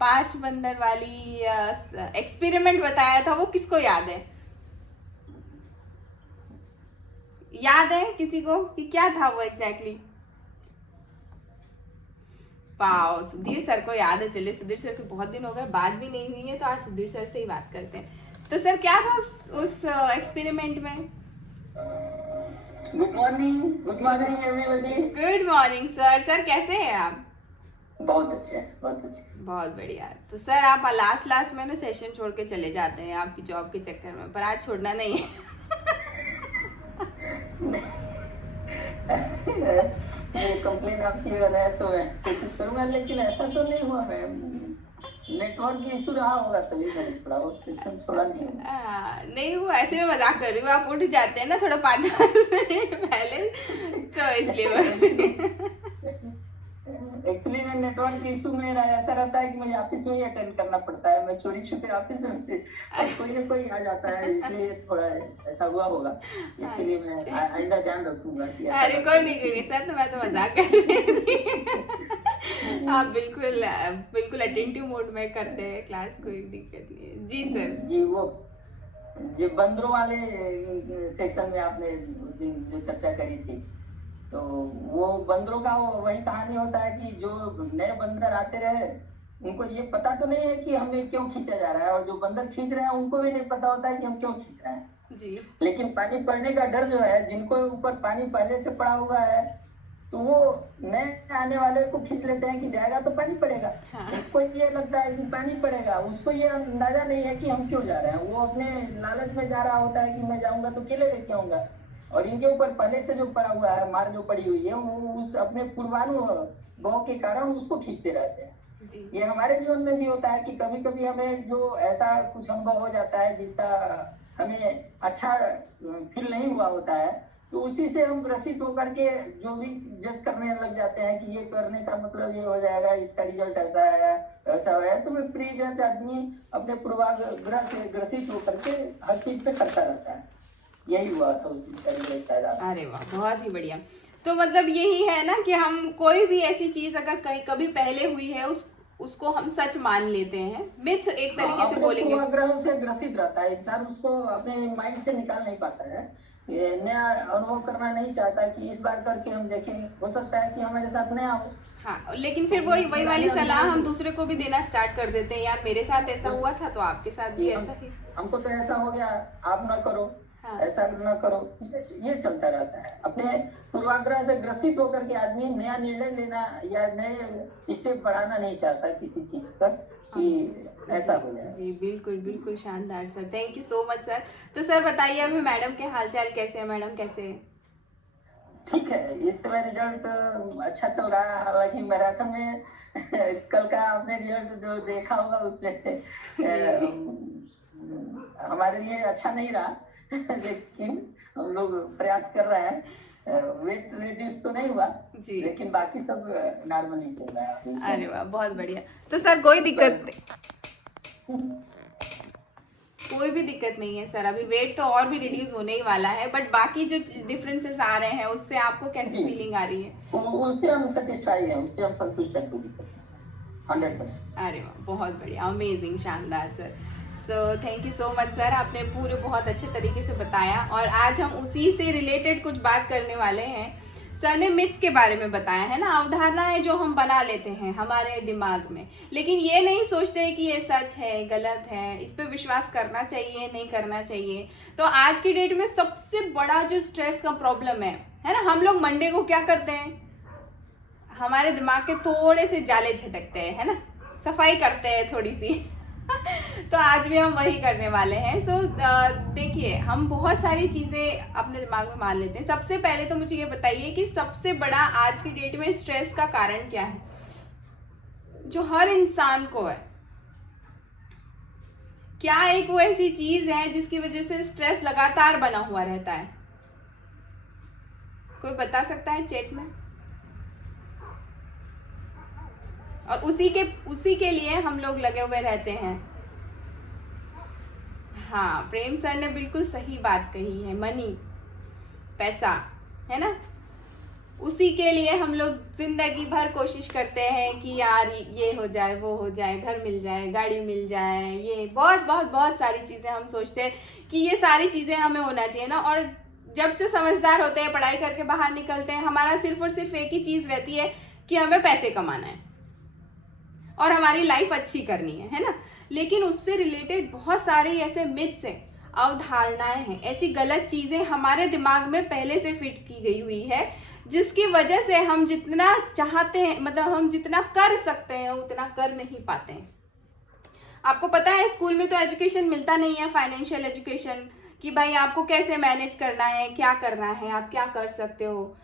5 बंदर वाली एक्सपेरिमेंट बताया था, वो किसको याद है? याद है किसी को कि क्या था वो एग्जैक्टली? वाओ, सुधीर सर को याद है। चलिए, सुधीर सर से बहुत दिन हो गए, बात भी नहीं हुई है, तो आज सुधीर सर से ही बात करते हैं। तो सर क्या था उस एक्सपेरिमेंट में? Good morning, good morning everybody. Good morning sir. Sir कैसे हैं आप? बहुत अच्छे, बहुत अच्छे। बहुत बढ़िया। तो सर आप लास्ट में ना सेशन छोड़ के चले जाते हैं आपकी जॉब के चक्कर में, पर आज छोड़ना नहीं है। ये कंप्लेन आपकी हो रहा है तो मैं कोशिश करूंगा, लेकिन ऐसा तो नहीं हुआ मैम। नेटवर्क इशू रहा होगा तभी मैंने छोड़ा, वो सेशन छोड़ा नहीं है। नहीं, वो ऐसे में मजाक कर रही हूँ। आप उठ जाते हैं ना थोड़ा 5-10 मिनट पहले, तो इसलिए एक्चुअली ना नेटवर्क इशू मेरा ऐसा रहता है कि मुझे ऑफिस में ही अटेंड करना पड़ता है। मैं चोरी छुपे ऑफिस में और कोई ना कोई आ जाता है, इसलिए थोड़ा ऐसा हुआ होगा। इसके लिए मैं आइंदा ध्यान रखूंगा। अरे कोई नहीं, कोई नहीं सर, तो मैं तो मजाक कर रही थी। आप बिल्कुल बिल्कुल अटेंटिव मोड में करते हैं क्लास, कोई दिक्कत नहीं है जी सर। जी, वो जो बंदरों वाले सेक्शन में आपने उस दिन जो चर्चा करी थी, तो वो बंदरों का वही कहानी होता है कि जो नए बंदर आते रहे, उनको ये पता तो नहीं है कि हमें क्यों खींचा जा रहा है, और जो बंदर खींच रहे हैं उनको भी नहीं पता होता है कि हम क्यों खींच रहे हैं जी। लेकिन पानी पड़ने का डर जो है, जिनको ऊपर पानी पहले से पड़ा हुआ है, तो वो नए आने वाले को खींच लेते हैं कि जाएगा तो पानी पड़ेगा। हाँ। उसको ये लगता है कि पानी पड़ेगा, उसको ये अंदाजा नहीं है कि हम क्यों जा रहे हैं। वो अपने लालच में जा रहा होता है कि मैं जाऊंगा तो केले लेके आऊंगा, और इनके ऊपर पहले से जो पड़ा हुआ है, मार जो पड़ी हुई है, वो उस अपने पूर्वानुभव के कारण उसको खींचते रहते हैं। जी। ये हमारे जीवन में भी होता है कि कभी कभी हमें जो ऐसा कुछ अनुभव हो जाता है जिसका हमें अच्छा फील नहीं हुआ होता है, तो उसी से हम ग्रसित होकर के जो भी जज करने लग जाते हैं कि ये करने का मतलब ये हो जाएगा, इसका रिजल्ट ऐसा है, ऐसा है। तो मैं प्री जज आदमी अपने पूर्वाग्रह से ग्रसित होकर के हर चीज पे करता रहता है। यही हुआ था उस दिन का रिजल्ट शायद। अरे वाह, बहुत ही बढ़िया। तो मतलब यही है ना कि हम कोई भी ऐसी चीज अगर कहीं कभी पहले हुई है, उसको हम सच मान लेते हैं। मिथ एक तरीके से बोलेंगे। पूर्वाग्रह से ग्रसित रहता है इंसान, उसको अपने माइंड से निकाल नहीं पाता है। ये नया अनुभव करना नहीं चाहता कि इस बार करके हम देखें, हो सकता है कि हमारे साथ नया हो। हाँ, लेकिन फिर वही वाली सलाह हम दूसरे को भी देना स्टार्ट कर देते हैं, यार मेरे साथ ऐसा हुआ था तो आपके साथ भी ऐसा ही। हमको तो ऐसा हो गया, आप ना करो। हाँ। ऐसा न करो, ये चलता रहता है। अपने पूर्वाग्रह से ग्रसित होकर के आदमी नया निर्णय लेना या नए स्टेप बढ़ाना नहीं चाहता किसी चीज पर कि ऐसा हो जाए। जी बिल्कुल बिल्कुल, शानदार sir, thank you so much sir. तो सर बताइए अभी मैडम के हालचाल कैसे हैं? मैडम कैसे हैं? ठीक है, इस समय रिजल्ट अच्छा चल रहा है। हालांकि मैराथन में कल का आपने रिजल्ट जो देखा होगा उसमें हमारे लिए अच्छा नहीं रहा। लेकिन हम लोग प्रयास कर रहे हैं। वेट रिड्यूस तो नहीं हुआ जी, लेकिन बाकी सब नॉर्मली चल रहा है। अरे वाह, बहुत बढ़िया। तो सर कोई दिक्कत कोई भी दिक्कत नहीं है सर, अभी वेट तो और भी रिड्यूस होने ही वाला है, बट बाकी जो डिफरेंसेस आ रहे हैं उससे आपको कैसी फीलिंग आ रही है? उससे हम सेटिस्फाई हैं, उससे हम संतुष्ट हैं 100%। अरे वाह, बहुत बढ़िया, अमेजिंग, शानदार sir. So thank you so much sir, आपने पूरे बहुत अच्छे तरीके से बताया, और आज हम उसी से रिलेटेड कुछ बात करने वाले हैं। सर ने मिथ्स के बारे में बताया है ना, अवधारणाएं जो हम बना लेते हैं हमारे दिमाग में, लेकिन ये नहीं सोचते कि ये सच है गलत है, इस पर विश्वास करना चाहिए नहीं करना चाहिए। तो आज की डेट में सबसे बड़ा जो स्ट्रेस का प्रॉब्लम है ना, हम लोग मंडे को क्या करते हैं, हमारे दिमाग के थोड़े से जाले झटकते हैं, है ना, सफाई करते हैं थोड़ी सी। तो आज भी हम वही करने वाले हैं। सो देखिए, हम बहुत सारी चीज़ें अपने दिमाग में मान लेते हैं। सबसे पहले तो मुझे ये बताइए कि सबसे बड़ा आज की डेट में स्ट्रेस का कारण क्या है जो हर इंसान को है? क्या एक वो ऐसी चीज है जिसकी वजह से स्ट्रेस लगातार बना हुआ रहता है? कोई बता सकता है चैट में? और उसी के लिए हम लोग लगे हुए रहते हैं। हाँ, प्रेम सर ने बिल्कुल सही बात कही है, मनी, पैसा, है ना। उसी के लिए हम लोग जिंदगी भर कोशिश करते हैं कि यार ये हो जाए, वो हो जाए, घर मिल जाए, गाड़ी मिल जाए, ये बहुत बहुत बहुत सारी चीज़ें हम सोचते हैं कि ये सारी चीज़ें हमें होना चाहिए ना। और जब से समझदार होते हैं, पढ़ाई करके बाहर निकलते हैं, हमारा सिर्फ और सिर्फ एक ही चीज़ रहती है कि हमें पैसे कमाना है और हमारी लाइफ अच्छी करनी है ना। लेकिन उससे रिलेटेड बहुत सारे ऐसे मिथ्स हैं, अवधारणाएं हैं, ऐसी गलत चीज़ें हमारे दिमाग में पहले से फिट की गई हुई है, जिसकी वजह से हम जितना चाहते हैं, मतलब हम जितना कर सकते हैं उतना कर नहीं पाते हैं। आपको पता है स्कूल में तो एजुकेशन मिलता नहीं है, फाइनेंशियल एजुकेशन, कि भाई आपको कैसे मैनेज करना है, क्या करना है, आप क्या कर सकते हो।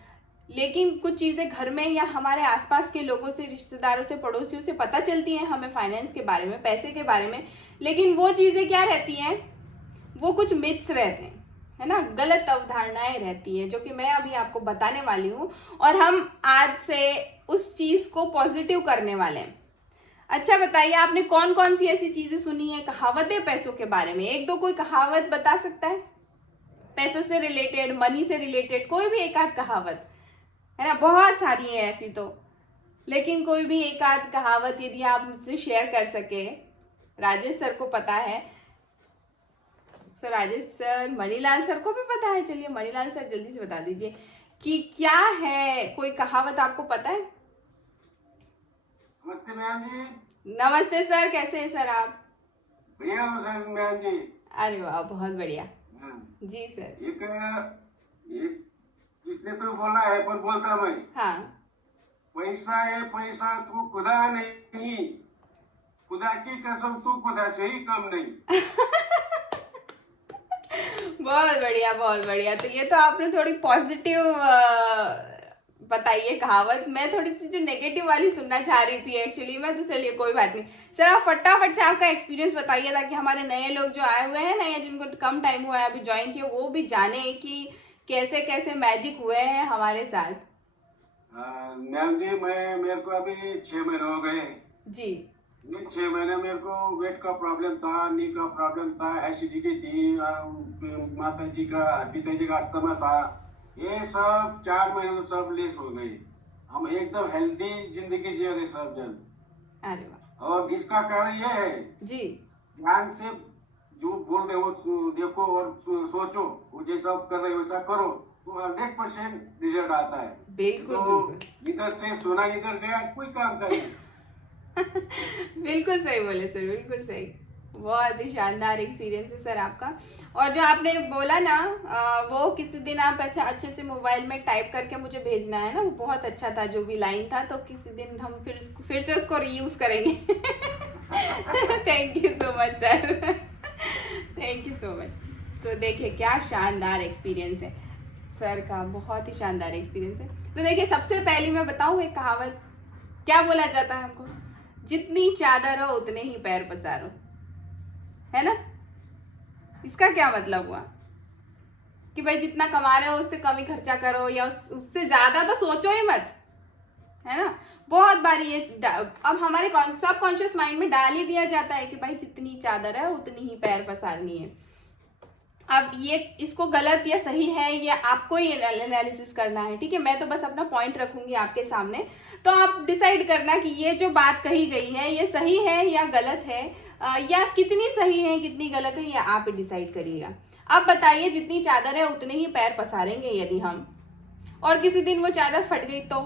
लेकिन कुछ चीज़ें घर में या हमारे आसपास के लोगों से, रिश्तेदारों से, पड़ोसियों से पता चलती हैं हमें फाइनेंस के बारे में, पैसे के बारे में, लेकिन वो चीज़ें क्या रहती हैं, वो कुछ मिथ्स रहते हैं, है ना, गलत अवधारणाएं रहती है, जो कि मैं अभी आपको बताने वाली हूँ। और हम आज से उस चीज़ को पॉजिटिव करने वाले हैं। अच्छा बताइए, आपने कौन कौन सी ऐसी चीज़ें सुनी है, कहावतें पैसों के बारे में? एक दो कोई कहावत बता सकता है पैसों से रिलेटेड, मनी से रिलेटेड? कोई भी एक आध कहावत, है ना, बहुत सारी है ऐसी तो, लेकिन कोई भी एक आध कहावत यदि आप मुझसे शेयर कर सके। राजेश सर को पता है, sir Rajesh sir, Manilal sir को भी पता है। चलिए मणिलाल सर जल्दी से बता दीजिए कि क्या है, कोई कहावत आपको पता है? नमस्ते मैम जी। नमस्ते सर, कैसे हैं सर आप? बढ़िया हूँ सर मैम जी। अरे वाह, बहुत बढ़िया। हाँ, जी सर। एक इसने तो बोला है पर बोलता मैं। हाँ। पैसा है पैसा, तू खुदा नहीं, खुदा की कसम तू खुदा से ही कम नहीं। बहुत बढ़िया, बहुत बढ़िया। तो ये तो आपने थोड़ी पॉजिटिव बताइए कहावत। मैं थोड़ी सी जो नेगेटिव वाली सुनना चाह रही थी एक्चुअली मैं, तो चलिए कोई बात नहीं। सर आप फटाफट से आपका एक्सपीरियंस बताइए, ताकि हमारे नए लोग जो आए हुए हैं ना, या जिनको कम टाइम हुआ है अभी ज्वाइन किया, वो भी जाने कि कैसे कैसे मैजिक हुए हैं हमारे साथ। मैम जी, मेरे को अभी 6 महीने हो गए जी। ये 6 महीने मेरे को वेट का प्रॉब्लम था, नी का प्रॉब्लम था, एसिडिटी थी, माता जी का, पिताजी का अस्थमा था। ये सब 4 महीने में सब लेस हो गई। हम एकदम हेल्दी जिंदगी जी रहे सब जन। अरे वाह। और इसका कारण ये है जी। ध्यान से जो बोल रहे हो देखो और सोचो, वो जैसा कर रहे हो वैसा करो, तो 100% रिजल्ट आता है। बिल्कुल तो बिल्कुल। इधर से सोना इधर गया, कोई काम करे। बिल्कुल सही बोले सर, बिल्कुल सही। बहुत ही शानदार एक्सपीरियंस है सर आपका। और जो आपने बोला ना, वो किसी दिन आप ऐसे अच्छे से मोबाइल में टाइप करके मुझे भेजना है ना, वो बहुत अच्छा था जो भी लाइन था। तो किसी दिन हम फिर से उसको रीयूज करेंगे। Thank you so much sir, thank you so much. तो देखिए क्या शानदार एक्सपीरियंस है सर का, बहुत ही शानदार एक्सपीरियंस है। तो देखिए सबसे पहले मैं बताऊँ एक कहावत, क्या बोला जाता है हमको, जितनी चादर हो उतने ही पैर पसारो, है ना। इसका क्या मतलब हुआ कि भाई जितना कमा रहे हो उससे कम ही खर्चा करो, या उससे ज्यादा तो सोचो ही मत, है ना। बहुत बारी ये अब हमारे सबकॉन्शियस माइंड में डाल ही दिया जाता है कि भाई जितनी चादर है उतनी ही पैर पसारनी है। अब ये इसको गलत या सही है ये आपको ही एनालिसिस करना है, ठीक है। मैं तो बस अपना पॉइंट रखूंगी आपके सामने, तो आप डिसाइड करना कि ये जो बात कही गई है ये सही है या गलत है, या कितनी सही है कितनी गलत है, ये आप डिसाइड करिएगा। अब बताइए, जितनी चादर है उतने ही पैर पसारेंगे यदि हम, और किसी दिन वो चादर फट गई तो,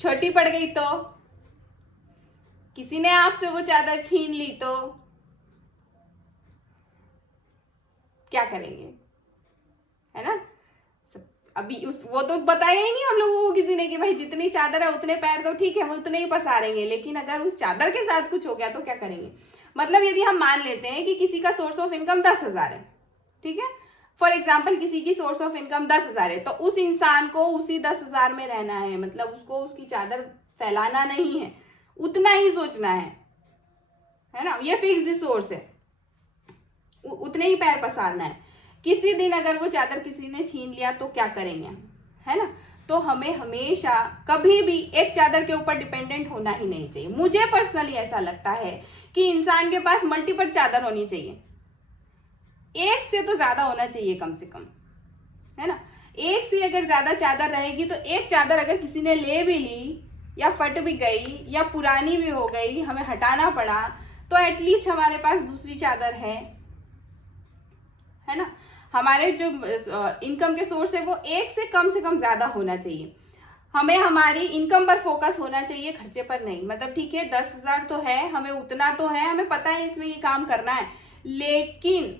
छोटी पड़ गई तो, किसी ने आपसे वो चादर छीन ली तो क्या करेंगे, है ना। अभी वो तो बताया ही नहीं हम लोगों को किसी ने कि भाई जितनी चादर है उतने पैर, तो ठीक है वो उतने ही पसारेंगे, लेकिन अगर उस चादर के साथ कुछ हो गया तो क्या करेंगे। मतलब यदि हम मान लेते हैं कि किसी का सोर्स ऑफ इनकम 10,000 है, ठीक है, फॉर एग्जाम्पल किसी की सोर्स ऑफ इनकम 10,000 है, तो उस इंसान को उसी 10,000 में रहना है, मतलब उसको उसकी चादर फैलाना नहीं है, उतना ही सोचना है ना। ये फिक्स्ड सोर्स है, उतने ही पैर पसारना है। किसी दिन अगर वो चादर किसी ने छीन लिया तो क्या करेंगे, है ना। तो हमें हमेशा कभी भी एक चादर के ऊपर डिपेंडेंट होना ही नहीं चाहिए। मुझे पर्सनली ऐसा लगता है कि इंसान के पास मल्टीपल चादर होनी चाहिए, एक से तो ज्यादा होना चाहिए कम से कम, है ना। एक से अगर ज़्यादा चादर रहेगी तो एक चादर अगर किसी ने ले भी ली या फट भी गई या पुरानी भी हो गई, हमें हटाना पड़ा, तो एटलीस्ट हमारे पास दूसरी चादर है ना। हमारे जो इनकम के सोर्स है वो एक से कम ज़्यादा होना चाहिए। हमें हमारी इनकम पर फोकस होना चाहिए, खर्चे पर नहीं। मतलब ठीक है 10,000 तो है, हमें उतना तो है, हमें पता है इसमें ये काम करना है, लेकिन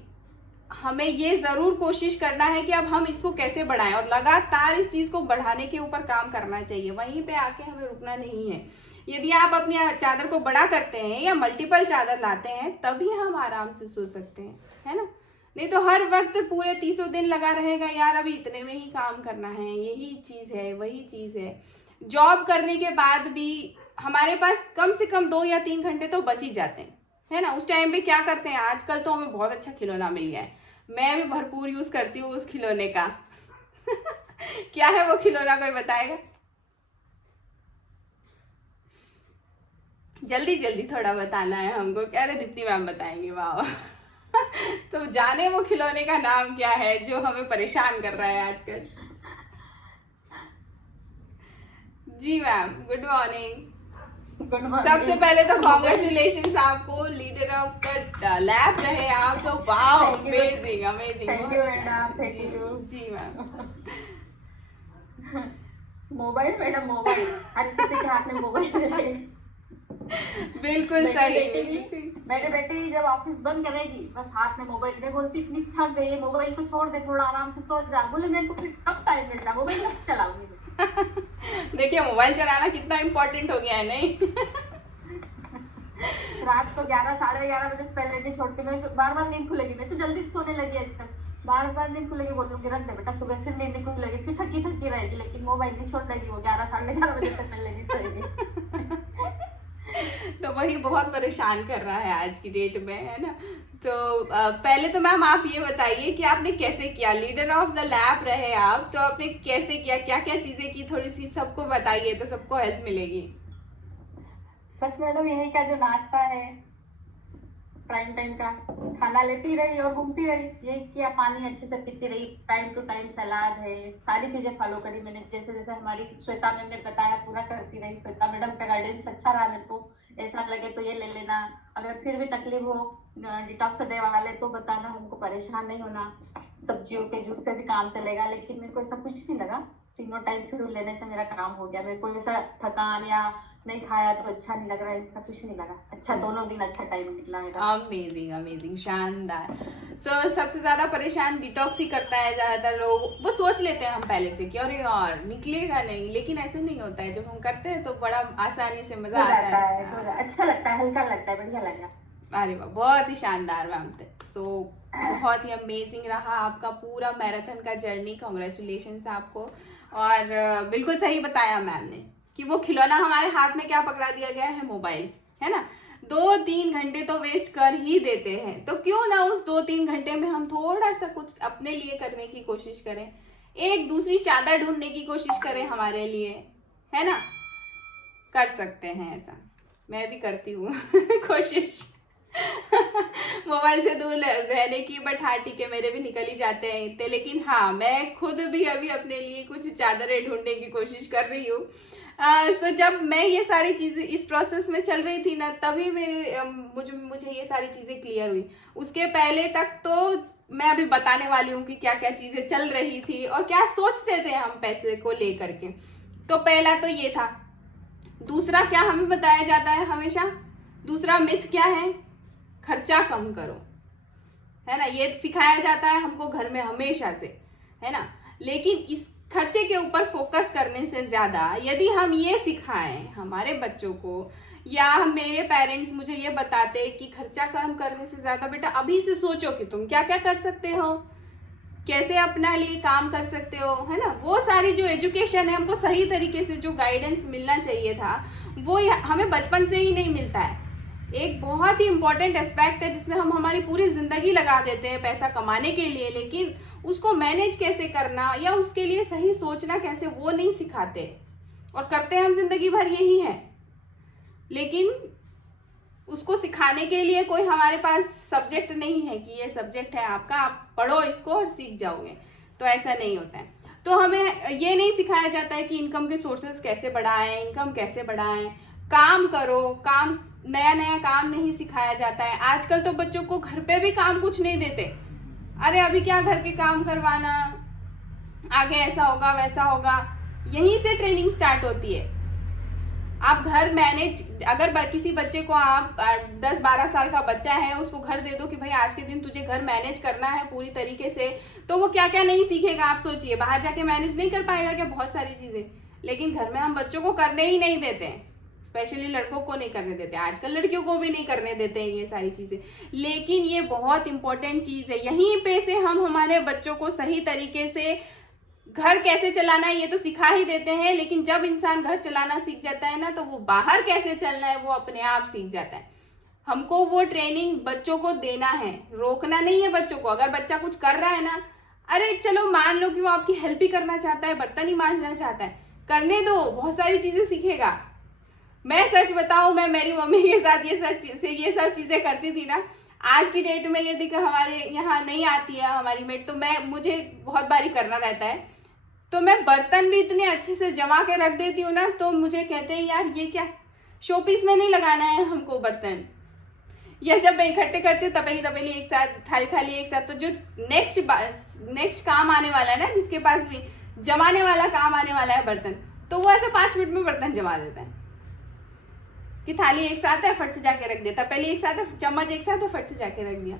हमें ये ज़रूर कोशिश करना है कि अब हम इसको कैसे बढ़ाएं और लगातार इस चीज़ को बढ़ाने के ऊपर काम करना चाहिए। वहीं पे आके हमें रुकना नहीं है। यदि आप अपनी चादर को बड़ा करते हैं या मल्टीपल चादर लाते हैं तभी हम आराम से सो सकते हैं, है ना। नहीं तो हर वक्त पूरे 30 दिन लगा रहेगा, यार अभी इतने में ही काम करना है, यही चीज़ है, वही चीज़ है। जॉब करने के बाद भी हमारे पास कम से कम 2 या 3 घंटे तो बच ही जाते हैं, है ना। उस टाइम पे क्या करते हैं, आजकल तो हमें बहुत अच्छा खिलौना मिल गया है, मैं भी भरपूर यूज़ करती हूँ उस खिलौने का। क्या है वो खिलौना, कोई बताएगा? जल्दी जल्दी थोड़ा बताना है हमको। कह रहे दीप्ति मैम बताएंगे, वाह। तो जाने वो खिलौने का नाम क्या है जो हमें परेशान कर रहा है आजकल। जी मैम, गुड मॉर्निंग। सबसे पहले तो कॉन्ग्रेचुलेशन आपको, लीडर ऑफ द लैब रहे आप तो। वाह, amazing amazing. Thank you madam, thank you. जी मैम। मोबाइल मैडम, मोबाइल हर किसी के हाथ में मोबाइल है। बिल्कुल सही। मेरी बेटी जब ऑफिस बंद करेगी बस हाथ में मोबाइल दे, बोलती इतनी थक गई है, मोबाइल को छोड़ दे, थोड़ा आराम से सो जा। बोले मेरे को फिर कब टाइम मिलता, मोबाइल कब चलाऊंगी। देखिए मोबाइल चलाना कितना इम्पोर्टेंट हो गया है, नहीं। रात को 11 साढ़े 11 बजे से पहले नहीं छोड़ती मैं, बार बार नींद खुलेगी। मैं तो जल्दी सोने लगी आजकल, बार बार नींद खुलेगी, बोलूंगी रख दे बेटा, सुबह फिर नींद खुलेगी, फिर थकी थकी रहेगी, लेकिन मोबाइल नहीं छोड़ देगी। वो 11 साढ़े 11 बजे से पहले नहीं सोएगी। तो वही बहुत परेशान कर रहा है आज की डेट में, है ना। तो पहले तो मैम आप ये बताइए कि आपने कैसे किया, लीडर ऑफ द लैब रहे आप तो आपने कैसे किया, क्या क्या चीजें की, थोड़ी सी सबको बताइए तो सबको हेल्प मिलेगी। बस मैडम यही का जो नाश्ता है प्राइम टाइम का, खाना लेती रही और घूमती रही, यही किया। पानी अच्छे से पीती रही, टाइम टू टाइम सलाद है, सारी चीजें फॉलो करी मैंने। जैसे जैसे हमारी श्वेता मैम ने बताया पूरा करती रही। श्वेता मैडम का गाइडेंस अच्छा रहा मेरे को, ऐसा लगे तो ये ले लेना, अगर फिर भी तकलीफ हो डिटॉक्स डे वाले तो बताना, हमको परेशान नहीं होना, सब्जियों के जूस से भी काम चलेगा। लेकिन मेरे को ऐसा कुछ नहीं लगा, तीनों टाइम फ्यूल लेने से मेरा काम हो गया। मेरे को ऐसा थकान या नहीं खाया तो अच्छा नहीं लग रहा है, ऐसा कुछ नहीं लगा। अच्छा दोनों दिन अच्छा टाइम निकला मेरा। अमेजिंग अमेजिंग, शानदार। सबसे ज्यादा परेशान डिटॉक्स ही करता है ज्यादातर लोग। वो सोच लेते हैं हम पहले से कि अरे यार निकलेगा नहीं, लेकिन ऐसे नहीं होता है। जब हम करते हैं तो बड़ा आसानी से मजा आता है, अच्छा लगता है, हल्का लगता है, बढ़िया लगा। अरे वाह, बहुत ही शानदार मैम। बहुत ही अमेजिंग रहा आपका पूरा मैराथन का जर्नी, कॉन्ग्रेचुलेशंस आपको। और बिल्कुल सही बताया मैम ने कि वो खिलौना हमारे हाथ में क्या पकड़ा दिया गया है, मोबाइल, है ना। 2-3 घंटे तो वेस्ट कर ही देते हैं, तो क्यों ना उस 2-3 घंटे में हम थोड़ा सा कुछ अपने लिए करने की कोशिश करें, एक दूसरी चादर ढूंढने की कोशिश करें हमारे लिए, है ना। कर सकते हैं ऐसा, मैं भी करती हूँ कोशिश मोबाइल से दूर रहने की। बट हाँ ठीक है, मेरे भी निकल ही जाते हैं इतने। लेकिन हाँ, मैं खुद भी अभी अपने लिए कुछ चादरें ढूंढने की कोशिश कर रही हूँ। सो जब मैं ये सारी चीज़ें इस प्रोसेस में चल रही थी ना, तभी मुझे ये सारी चीज़ें क्लियर हुई। उसके पहले तक तो मैं अभी बताने वाली हूँ कि क्या क्या चीज़ें चल रही थी और क्या सोचते थे हम पैसे को लेकर के। तो पहला तो ये था। दूसरा क्या हमें बताया जाता है हमेशा, दूसरा मिथ क्या है, खर्चा कम करो, है ना। ये सिखाया जाता है हमको घर में हमेशा से, है ना। लेकिन इस खर्चे के ऊपर फोकस करने से ज़्यादा यदि हम ये सिखाएं हमारे बच्चों को, या मेरे पेरेंट्स मुझे ये बताते कि खर्चा कम करने से ज़्यादा बेटा अभी से सोचो कि तुम क्या क्या कर सकते हो, कैसे अपना लिए काम कर सकते हो, है ना। वो सारी जो एजुकेशन है, हमको सही तरीके से जो गाइडेंस मिलना चाहिए था, वो हमें बचपन से ही नहीं मिलता है। एक बहुत ही इम्पॉर्टेंट एस्पेक्ट है जिसमें हम हमारी पूरी ज़िंदगी लगा देते हैं पैसा कमाने के लिए, लेकिन उसको मैनेज कैसे करना या उसके लिए सही सोचना कैसे, वो नहीं सिखाते। और करते हम जिंदगी भर यही है, लेकिन उसको सिखाने के लिए कोई हमारे पास सब्जेक्ट नहीं है कि ये सब्जेक्ट है आपका, आप पढ़ो इसको और सीख जाओगे। तो ऐसा नहीं होता है। तो हमें ये नहीं सिखाया जाता है कि इनकम के सोर्सेस कैसे बढ़ाएं, इनकम कैसे बढ़ाएं, काम करो, काम नया नया काम नहीं सिखाया जाता है। आजकल तो बच्चों को घर पे भी काम कुछ नहीं देते, अरे अभी क्या घर के काम करवाना, आगे ऐसा होगा वैसा होगा, यहीं से ट्रेनिंग स्टार्ट होती है। आप घर मैनेज, अगर किसी बच्चे को आप 10-12 साल का बच्चा है उसको घर दे दो कि भाई आज के दिन तुझे घर मैनेज करना है पूरी तरीके से, तो वो क्या क्या नहीं सीखेगा आप सोचिए। बाहर जाके मैनेज नहीं कर पाएगा क्या बहुत सारी चीजें, लेकिन घर में हम बच्चों को करने ही नहीं देते हैं, स्पेशली लड़कों को नहीं करने देते, आजकल लड़कियों को भी नहीं करने देते हैं ये सारी चीजें। लेकिन ये बहुत इंपॉर्टेंट चीज है, यहीं पे से हम हमारे बच्चों को सही तरीके से घर कैसे चलाना है ये तो सिखा ही देते हैं, लेकिन जब इंसान घर चलाना सीख जाता है ना तो वो बाहर कैसे चलना है वो अपने आप सीख जाता है। हमको वो ट्रेनिंग बच्चों को देना है, रोकना नहीं है बच्चों को। अगर बच्चा कुछ कर रहा है ना, अरे चलो मान लो कि वो आपकी हेल्प ही करना चाहता है, बर्तन ही मांजना चाहता है, करने दो, बहुत सारी चीजें सीखेगा। मैं सच बताऊं, मैं मेरी मम्मी के साथ ये सब चीजें करती थी ना, आज की डेट में ये दिक्कत हमारे यहाँ नहीं आती है हमारी मेट, तो मुझे बहुत बारी करना रहता है, तो मैं बर्तन भी इतने अच्छे से जमा के रख देती हूँ ना, तो मुझे कहते हैं यार ये क्या शोपीस में नहीं लगाना है हमको बर्तन। या जब मैं इकट्ठे करती हूँ तपेली एक साथ, थाली एक साथ, तो जो नेक्स्ट काम आने वाला है ना, जिसके पास भी जमाने वाला काम आने वाला है बर्तन, तो वो ऐसे 5 मिनट में बर्तन जमा देता है कि थाली एक साथ है फट से जाके रख दिया, तपेली एक साथ है, चम्मच एक साथ है, फट से जाके रख दिया,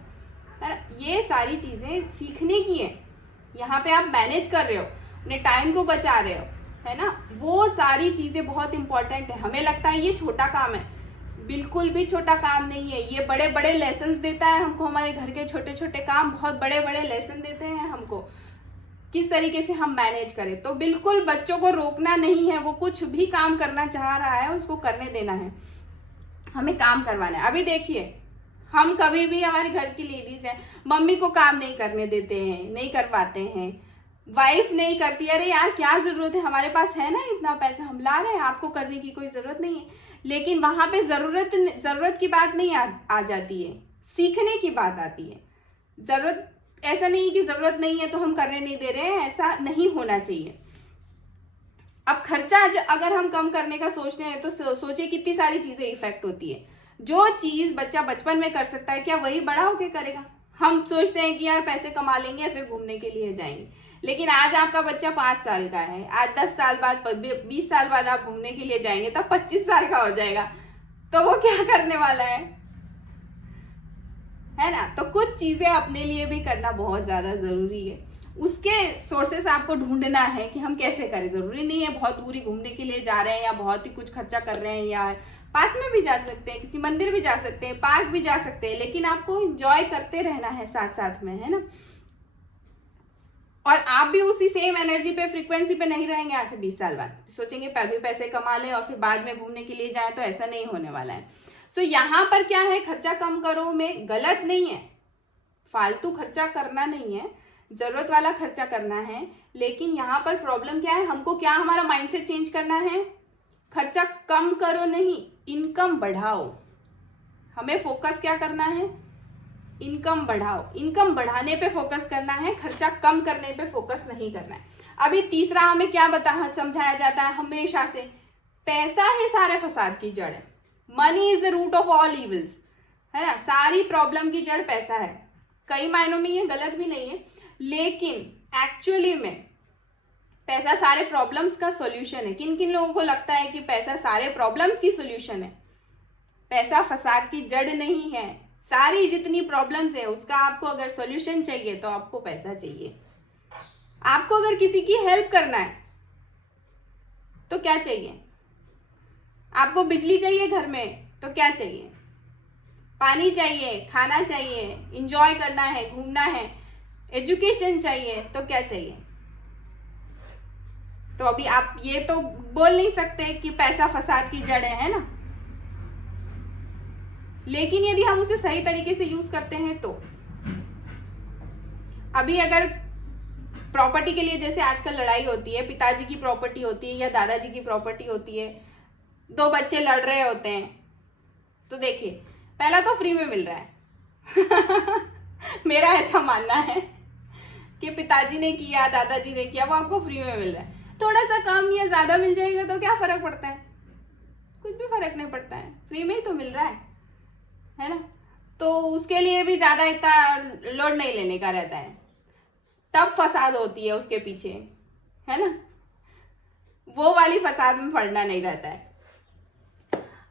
है ना। ये सारी चीजें सीखने की है, यहाँ पे आप मैनेज कर रहे हो, अपने टाइम को बचा रहे हो, है ना। वो सारी चीजें बहुत इंपॉर्टेंट है। हमें लगता है ये छोटा काम है, बिल्कुल भी छोटा काम नहीं है, ये बड़े बड़े लेसन्स देता है हमको। हमारे घर के छोटे छोटे काम बहुत बड़े बड़े लेसन देते हैं हमको, किस तरीके से हम मैनेज करें। तो बिल्कुल बच्चों को रोकना नहीं है, वो कुछ भी काम करना चाह रहा है उसको करने देना है, हमें काम करवाना है। अभी देखिए, हम कभी भी, हमारे घर की लेडीज हैं, मम्मी को काम नहीं करने देते हैं, नहीं करवाते हैं, वाइफ नहीं करती, अरे यार क्या जरूरत है, हमारे पास है ना इतना पैसा, हम ला रहे हैं, आपको करने की कोई जरूरत नहीं है। लेकिन वहां पे जरूरत की बात नहीं आ जाती है, सीखने की बात आती है। जरूरत, ऐसा नहीं कि जरूरत नहीं है तो हम करने नहीं दे रहे हैं, ऐसा नहीं होना चाहिए। अब खर्चा अगर हम कम करने का सोचते हैं तो सोचिए कितनी सारी चीजें इफेक्ट होती है। जो चीज बच्चा बचपन में कर सकता है, क्या वही बड़ा होके करेगा? हम सोचते हैं कि यार पैसे कमा लेंगे फिर घूमने के लिए जाएंगे, लेकिन आज आपका बच्चा 5 साल का है, आज 10 साल बाद, 20 साल बाद आप घूमने के लिए जाएंगे, तब 25 साल का हो जाएगा, तो वो क्या करने वाला है ना। तो कुछ चीजें अपने लिए भी करना बहुत ज्यादा जरूरी है। उसके सोर्सेस आपको ढूंढना है कि हम कैसे करें। जरूरी नहीं है बहुत दूरी घूमने के लिए जा रहे हैं या बहुत ही कुछ खर्चा कर रहे हैं, या पास में भी जा सकते हैं, किसी मंदिर भी जा सकते हैं, पार्क भी जा सकते हैं, लेकिन आपको एंजॉय करते रहना है साथ साथ में, है ना। और आप भी उसी सेम एनर्जी पे, फ्रीक्वेंसी पे नहीं रहेंगे आज से 20 साल बाद, सोचेंगे अभी पैसे कमा लें और फिर बाद में घूमने के लिए जाएं, तो ऐसा नहीं होने वाला है। सो यहाँ पर क्या है, खर्चा कम करो में गलत नहीं है, फालतू खर्चा करना नहीं है, जरूरत वाला खर्चा करना है। लेकिन यहाँ पर प्रॉब्लम क्या है, हमको क्या हमारा माइंडसेट चेंज करना है, खर्चा कम करो नहीं, इनकम बढ़ाओ। हमें फोकस क्या करना है, इनकम बढ़ाओ, इनकम बढ़ाने पे फोकस करना है, खर्चा कम करने पे फोकस नहीं करना है। अभी तीसरा हमें क्या समझाया जाता है हमेशा से, पैसा ही सारे फसाद की जड़ है, money is the root of all evils, है ना। सारी प्रॉब्लम की जड़ पैसा है। कई मायनों में ये गलत भी नहीं है, लेकिन एक्चुअली में पैसा सारे प्रॉब्लम्स का सॉल्यूशन है। किन किन लोगों को लगता है कि पैसा सारे प्रॉब्लम्स की सॉल्यूशन है? पैसा फसाद की जड़ नहीं है। सारी जितनी प्रॉब्लम्स है उसका आपको अगर सॉल्यूशन चाहिए तो आपको पैसा चाहिए। आपको अगर किसी की हेल्प करना है तो क्या चाहिए? आपको बिजली चाहिए घर में तो क्या चाहिए? पानी चाहिए, खाना चाहिए, इंजॉय करना है, घूमना है, एजुकेशन चाहिए तो क्या चाहिए? तो अभी आप ये तो बोल नहीं सकते कि पैसा फसाद की जड़ है ना। लेकिन यदि हम उसे सही तरीके से यूज करते हैं तो, अभी अगर प्रॉपर्टी के लिए जैसे आजकल लड़ाई होती है, पिताजी की प्रॉपर्टी होती है या दादाजी की प्रॉपर्टी होती है, 2 बच्चे लड़ रहे होते हैं, तो देखिए पहला तो फ्री में मिल रहा है मेरा ऐसा मानना है कि पिताजी ने किया, दादाजी ने किया, वो आपको फ्री में मिल रहा है। थोड़ा सा कम या ज्यादा मिल जाएगा तो क्या फर्क पड़ता है? कुछ भी फर्क नहीं पड़ता है, फ्री में ही तो मिल रहा है ना। तो उसके लिए भी ज्यादा इतना लोड नहीं लेने का रहता है, तब फसाद होती है उसके पीछे, है ना। वो वाली फसाद में पड़ना नहीं रहता है।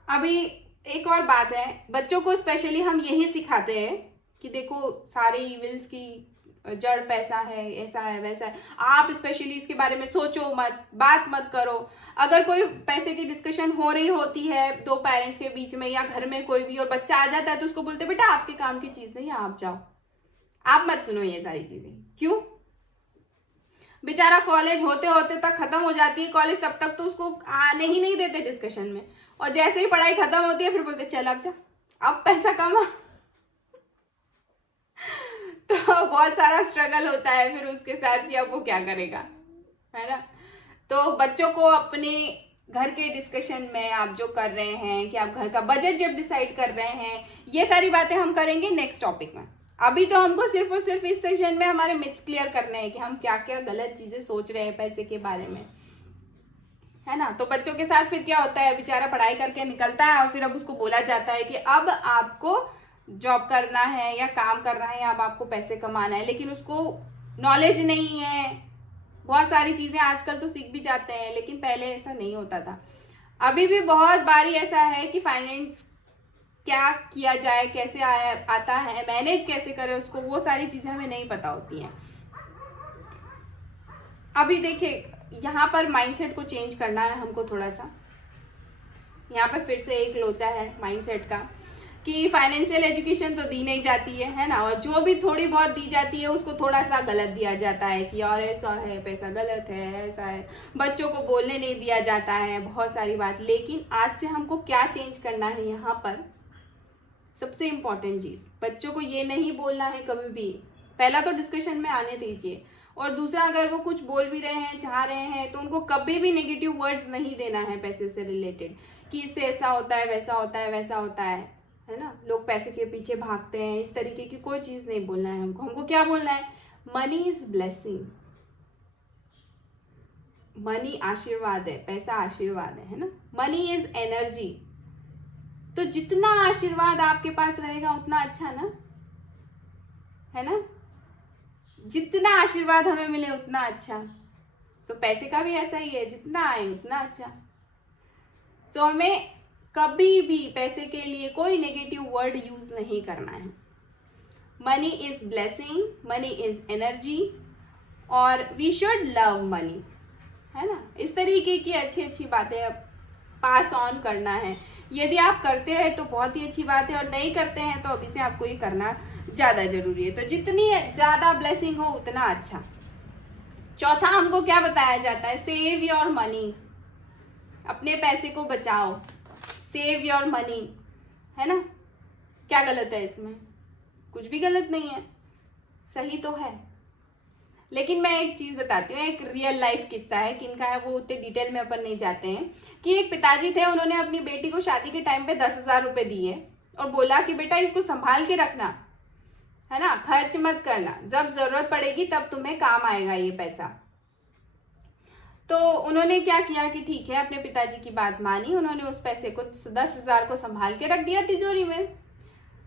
अभी एक और बात है, बच्चों को स्पेशली हम यही सिखाते हैं कि देखो सारे इविल्स की जड़ पैसा है, ऐसा है वैसा है, आप स्पेशली इसके बारे में सोचो मत, बात मत करो। अगर कोई पैसे की डिस्कशन हो रही होती है दो पेरेंट्स के बीच में या घर में कोई भी, और बच्चा आ जाता है तो उसको बोलते बेटा आपके काम की चीज नहीं है, आप जाओ, आप मत सुनो ये सारी चीजें। क्यों? बेचारा कॉलेज होते होते तक खत्म हो जाती है कॉलेज, तब तक तो उसको आने ही नहीं देते डिस्कशन में, और जैसे ही पढ़ाई खत्म होती है फिर बोलते चल अब जा, अब पैसा कमा। तो बहुत सारा स्ट्रगल होता है फिर उसके साथ कि अब वो क्या करेगा, है ना। तो बच्चों को अपने घर के डिस्कशन में आप जो कर रहे हैं कि आप घर का बजट जब डिसाइड कर रहे हैं, ये सारी बातें हम करेंगे नेक्स्ट टॉपिक में। अभी तो हमको सिर्फ और सिर्फ इस सेशन में हमारे मिथ्स क्लियर करने हैं कि हम क्या क्या गलत चीजें सोच रहे हैं पैसे के बारे में, है ना। तो बच्चों के साथ फिर क्या होता है, बेचारा पढ़ाई करके निकलता है और फिर अब उसको बोला जाता है कि अब आपको जॉब करना है या काम करना है, अब आपको पैसे कमाना है, लेकिन उसको नॉलेज नहीं है। बहुत सारी चीजें आजकल तो सीख भी जाते हैं, लेकिन पहले ऐसा नहीं होता था। अभी भी बहुत बारी ऐसा है कि फाइनेंस क्या किया जाए, कैसे आता है, मैनेज कैसे करें उसको, वो सारी चीजें हमें नहीं पता होती हैं। अभी देखिए यहाँ पर माइंडसेट को चेंज करना है हमको थोड़ा सा। यहाँ पर फिर से एक लोचा है माइंडसेट का कि फाइनेंशियल एजुकेशन तो दी नहीं जाती है ना, और जो भी थोड़ी बहुत दी जाती है उसको थोड़ा सा गलत दिया जाता है कि और ऐसा है, पैसा गलत है, ऐसा है, बच्चों को बोलने नहीं दिया जाता है, बहुत सारी बात। लेकिन आज से हमको क्या चेंज करना है यहाँ पर, सबसे इम्पॉर्टेंट चीज़, बच्चों को ये नहीं बोलना है कभी भी, पहला तो डिस्कशन में आने दीजिए, और दूसरा अगर वो कुछ बोल भी रहे हैं, चाह रहे हैं, तो उनको कभी भी नेगेटिव वर्ड्स नहीं देना है पैसे से रिलेटेड कि इससे ऐसा होता है, वैसा होता है, वैसा होता है ना। लोग पैसे के पीछे भागते हैं, इस तरीके की कोई चीज़ नहीं बोलना है हमको। हमको क्या बोलना है, मनी इज ब्लेसिंग, मनी आशीर्वाद है, पैसा आशीर्वाद है ना। मनी इज एनर्जी, तो जितना आशीर्वाद आपके पास रहेगा उतना अच्छा ना, है ना। जितना आशीर्वाद हमें मिले उतना अच्छा। सो पैसे का भी ऐसा ही है, जितना आए उतना अच्छा। सो हमें कभी भी पैसे के लिए कोई नेगेटिव वर्ड यूज नहीं करना है। Money is blessing, money is energy, और वी शुड लव मनी, है ना। इस तरीके की अच्छी अच्छी बातें पास ऑन करना है। यदि आप करते हैं तो बहुत ही अच्छी बात है, और नहीं करते हैं तो अभी से आपको ये करना ज़्यादा जरूरी है। तो जितनी ज़्यादा ब्लेसिंग हो उतना अच्छा। चौथा हमको क्या बताया जाता है, सेव योर मनी, अपने पैसे को बचाओ, सेव योर मनी, है ना। क्या गलत है इसमें? कुछ भी गलत नहीं है, सही तो है। लेकिन मैं एक चीज़ बताती हूँ, एक रियल लाइफ किस्सा है, किनका है वो उतने डिटेल में अपन नहीं जाते हैं, कि एक पिताजी थे, उन्होंने अपनी बेटी को शादी के टाइम पे 10,000 रुपये दिए और बोला कि बेटा इसको संभाल के रखना, है ना, खर्च मत करना, जब जरूरत पड़ेगी तब तुम्हें काम आएगा ये पैसा। तो उन्होंने क्या किया कि ठीक है, अपने पिताजी की बात मानी, उन्होंने उस पैसे को 10,000 को संभाल के रख दिया तिजोरी में।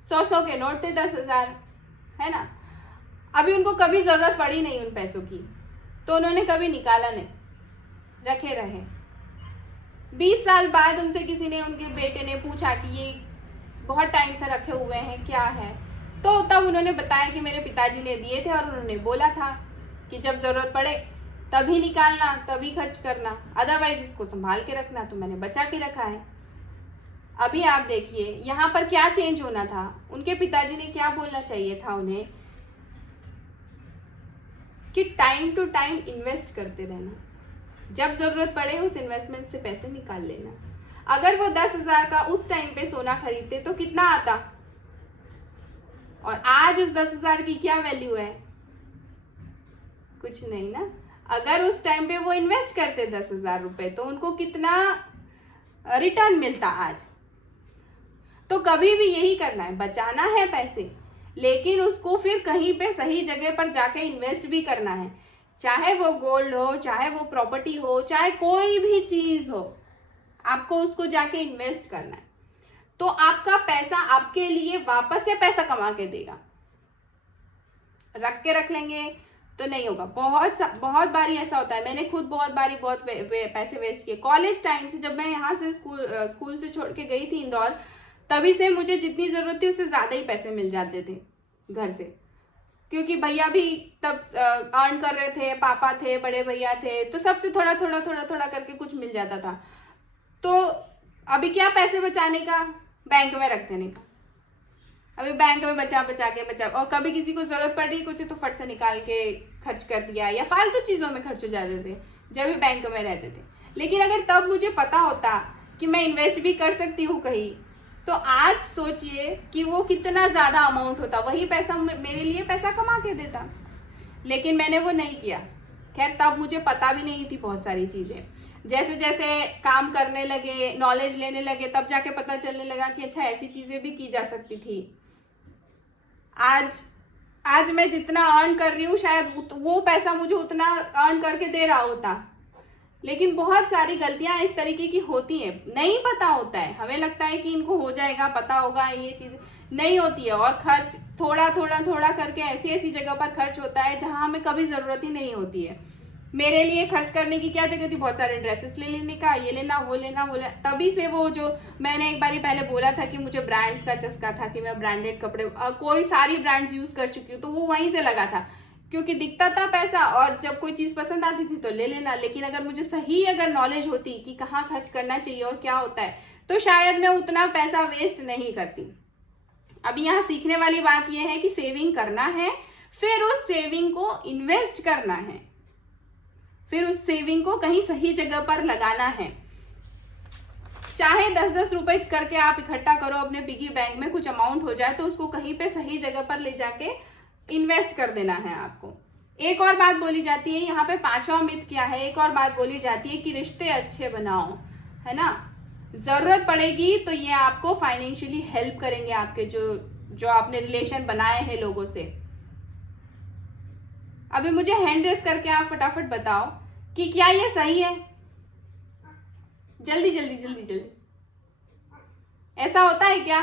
100 के नोट थे 10,000, है ना। अभी उनको कभी ज़रूरत पड़ी नहीं उन पैसों की, तो उन्होंने कभी निकाला नहीं, रखे रहे। 20 साल बाद उनसे किसी ने, उनके बेटे ने पूछा कि ये बहुत टाइम से रखे हुए हैं, क्या है? तो तब उन्होंने बताया कि मेरे पिताजी ने दिए थे और उन्होंने बोला था कि जब ज़रूरत पड़े तभी निकालना, तभी खर्च करना, अदरवाइज इसको संभाल के रखना। तो मैंने बचा के रखा है। अभी आप देखिए यहाँ पर क्या चेंज होना था, उनके पिताजी ने क्या बोलना चाहिए था उन्हें कि टाइम टू टाइम इन्वेस्ट करते रहना, जब ज़रूरत पड़े उस इन्वेस्टमेंट से पैसे निकाल लेना। अगर वो 10,000 का उस टाइम पे सोना खरीदते तो कितना आता, और आज उस 10,000 की क्या वैल्यू है? कुछ नहीं ना। अगर उस टाइम पे वो इन्वेस्ट करते 10,000 रुपये तो उनको कितना रिटर्न मिलता आज। तो कभी भी यही करना है, बचाना है पैसे, लेकिन उसको फिर कहीं पे सही जगह पर जाके इन्वेस्ट भी करना है, चाहे वो गोल्ड हो, चाहे वो प्रॉपर्टी हो, चाहे कोई भी चीज हो, आपको उसको जाके इन्वेस्ट करना है। तो आपका पैसा आपके लिए वापस से पैसा कमा के देगा। रख के रख लेंगे तो नहीं होगा। बहुत बारी ऐसा होता है, मैंने खुद बहुत बारी पैसे वेस्ट किए। कॉलेज टाइम से जब मैं यहाँ से स्कूल से छोड़ के गई थी इंदौर, तभी से मुझे जितनी जरूरत थी उससे ज्यादा ही पैसे मिल जाते थे घर से, क्योंकि भैया भी तब अर्न कर रहे थे, पापा थे, बड़े भैया थे, तो सबसे थोड़ा थोड़ा करके कुछ मिल जाता था। तो अभी क्या पैसे बचाने का, बैंक में रख देने का। अभी बैंक में बचा और कभी किसी को जरूरत पड़ रही कुछ तो फट से निकाल के खर्च कर दिया, या फालतू चीजों में खर्च हो जाते थे जब भी बैंक में रहते थे। लेकिन अगर तब मुझे पता होता कि मैं इन्वेस्ट भी कर सकती हूँ कहीं, तो आज सोचिए कि वो कितना ज्यादा अमाउंट होता, वही पैसा मेरे लिए पैसा कमा के देता। लेकिन मैंने वो नहीं किया। खैर तब मुझे पता भी नहीं थी बहुत सारी चीजें। जैसे जैसे काम करने लगे, नॉलेज लेने लगे, तब जाके पता चलने लगा कि अच्छा ऐसी चीजें भी की जा सकती थी। आज मैं जितना अर्न कर रही हूँ शायद वो पैसा मुझे उतना अर्न करके दे रहा होता। लेकिन बहुत सारी गलतियां इस तरीके की होती हैं, नहीं पता होता है। हमें लगता है कि इनको हो जाएगा, पता होगा, ये चीज नहीं होती है। और खर्च थोड़ा करके ऐसी जगह पर खर्च होता है जहां हमें कभी जरूरत ही नहीं होती है। मेरे लिए खर्च करने की क्या जगह थी, बहुत सारे ड्रेसेस ले लेने का, ये लेना वो लेना। तभी से वो जो मैंने एक बारी पहले बोला था कि मुझे ब्रांड्स का चस्का था, कि मैं ब्रांडेड कपड़े कोई सारी ब्रांड्स यूज कर चुकी हूँ, तो वो वहीं से लगा था, क्योंकि दिखता था पैसा और जब कोई चीज पसंद आती थी तो ले लेना। लेकिन अगर मुझे सही नॉलेज होती कि कहाँ खर्च करना चाहिए और क्या होता है, तो शायद मैं उतना पैसा वेस्ट नहीं करती। अब यहाँ सीखने वाली बात यह है कि सेविंग करना है, फिर उस सेविंग को इन्वेस्ट करना है, फिर उस सेविंग को कहीं सही जगह पर लगाना है। चाहे 10-10 रुपए करके आप इकट्ठा करो अपने पिगी बैंक में, कुछ अमाउंट हो जाए तो उसको कहीं पे सही जगह पर ले जाके इन्वेस्ट कर देना है आपको। एक और बात बोली जाती है यहाँ पे, 5वां मिथ क्या है, एक और बात बोली जाती है कि रिश्ते अच्छे बनाओ, है ना। जरूरत पड़ेगी तो ये आपको फाइनेंशियली हेल्प करेंगे, आपके जो आपने रिलेशन बनाए हैं लोगों से। अभी मुझे हैंड रेस करके आप फटाफट बताओ कि क्या ये सही है। जल्दी। ऐसा होता है क्या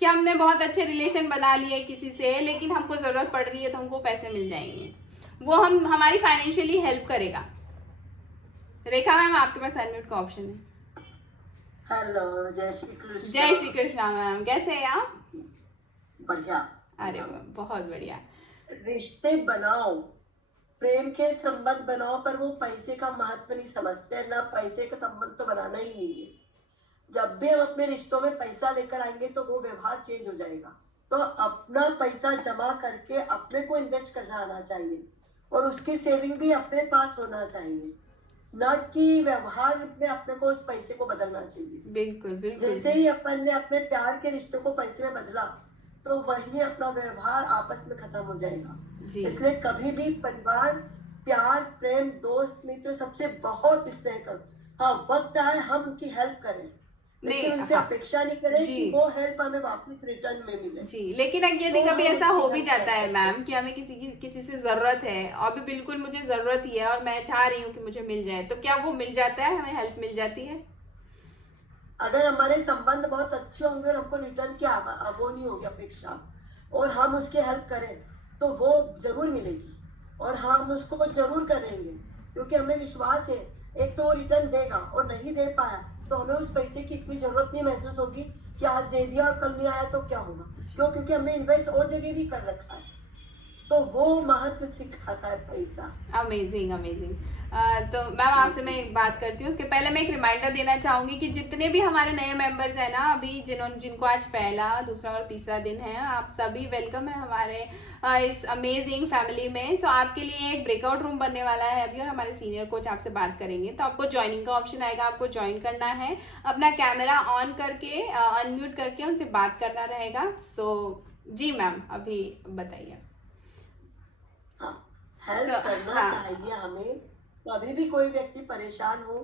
कि हमने बहुत अच्छे रिलेशन बना लिए किसी से, लेकिन हमको जरूरत पड़ रही है तो हमको पैसे मिल जाएंगे, वो हमारी फाइनेंशियली हेल्प करेगा। रेखा मैम आपके पास अनम्यूट का ऑप्शन है। हेलो, जय श्री कृष्ण। जय श्री कृष्णा मैम, कैसे हैं आप? बढ़िया। अरे बहुत बढ़िया। रिश्ते बनाओ, प्रेम के संबंध बनाओ, पर वो पैसे का महत्व नहीं समझते ना। पैसे का संबंध तो बनाना ही नहीं है। जब भी हम अपने रिश्तों में पैसा लेकर आएंगे तो वो व्यवहार चेंज हो जाएगा। तो अपना पैसा जमा करके अपने को इन्वेस्ट करना आना चाहिए, और उसकी सेविंग भी अपने पास होना चाहिए, न कि व्यवहार में अपने को उस पैसे को बदलना चाहिए। बिल्कुल। जैसे ही अपन ने अपने प्यार के रिश्ते को पैसे में बदला, तो वही अपना व्यवहार आपस में खत्म हो जाएगा। इसलिए कभी भी परिवार, प्यार, प्रेम, दोस्त, मित्र सबसे बहुत स्नेह करो। हाँ, वक्त आए हम उनकी हेल्प करें, लेकिन उनसे अपेक्षा नहीं करें कि वो हेल्प हमें वापस रिटर्न में मिले। जी, लेकिन यदि कभी ऐसा हो भी जाता है मैम कि हमें किसी से जरूरत है, और भी बिल्कुल मुझे जरूरत ही है और मैं चाह रही हूँ कि मुझे मिल जाए, तो क्या वो मिल जाता है, हमें हेल्प मिल जाती है? अगर हमारे संबंध बहुत अच्छे होंगे और हमको रिटर्न की वो नहीं होगी अपेक्षा, और हम उसकी हेल्प करें, तो वो जरूर मिलेगी, और हम उसको जरूर करेंगे, क्योंकि हमें विश्वास है एक तो वो रिटर्न देगा, और नहीं दे पाया तो हमें उस पैसे की इतनी जरूरत नहीं महसूस होगी कि आज दे दिया और कल नहीं आया तो क्या होगा। क्यों? क्योंकि हमने इन्वेस्ट और जगह भी कर रखा है, तो वो महत्व सिखाता है पैसा। अमेजिंग। तो मैम आपसे मैं एक बात करती हूँ, उसके पहले मैं एक रिमाइंडर देना चाहूंगी कि जितने भी हमारे नए मेंबर्स हैं ना, अभी जिनको आज पहला, दूसरा और तीसरा दिन है, आप सभी वेलकम है हमारे इस अमेजिंग फैमिली में। सो आपके लिए एक ब्रेकआउट रूम बनने वाला है अभी, और हमारे सीनियर कोच आपसे बात करेंगे। तो आपको ज्वाइनिंग का ऑप्शन आएगा, आपको ज्वाइन करना है, अपना कैमरा ऑन करके अनम्यूट करके उनसे बात करना रहेगा। सो जी मैम, अभी बताइए। हेल्प करना चाहिए हमें। कभी भी कोई व्यक्ति परेशान हो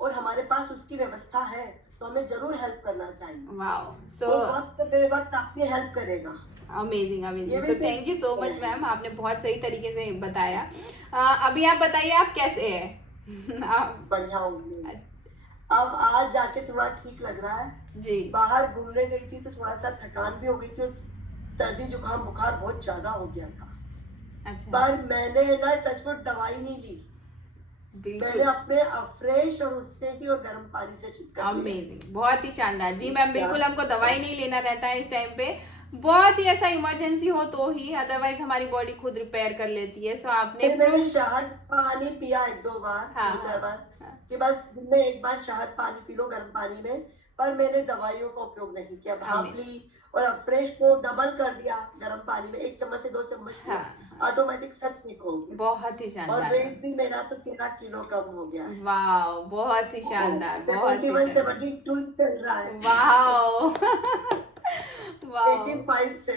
और हमारे पास उसकी व्यवस्था है, तो हमें जरूर हेल्प करना चाहिए। वाओ। वो वक्त बे वक्त आपकी हेल्प करेगा। अमेजिंग ये अमेजिंग। भी सो thank you so much ma'am, आपने बहुत सही तरीके से बताया। अभी आप बताइए आप कैसे हैं? आप बढ़िया होंगी। अब आज जाके थोड़ा ठीक लग रहा है। जी बाहर घूमने गई थी तो थोड़ा सा थकान भी हो गई थी और सर्दी जुकाम बुखार बहुत ज्यादा हो गया था। अच्छा, पर मैंने ना टचवुड दवाई नहीं ली, मैंने बिल्कुल अपने अफ्रेश और उससे ही और गर्म पानी से ठीक कर लिया। अमेजिंग, बहुत ही शानदार। जी मैम, बिल्कुल हमको दवाई नहीं लेना रहता है इस टाइम पे, बहुत ही ऐसा इमरजेंसी हो तो ही, अदरवाइज हमारी बॉडी खुद रिपेयर कर लेती है। सो आपने फिर मैंने प्रूफ, शहद पानी पिया 1-2 बार, हाँ, 2-4 बार हाँ, कि बस दिन में एक बार शहद पानी पी लो गर्म पानी में। पर मैंने दवाइयों का उपयोग नहीं किया, भाप ली और अफ्रेश को डबल कर दिया गर्म पानी में, 1 चम्मच से 2 चम्मच लिया, हाँ, ऑटोमेटिक सब ठीक हो गया। बहुत ही और शानदार। वेट भी मेरा तो 13 किलो कम हो गया है। वाह, बहुत ही शानदार, बहुत ही 71 शानदार। 72 चल रहा है, वाओ वाओ, 85 से।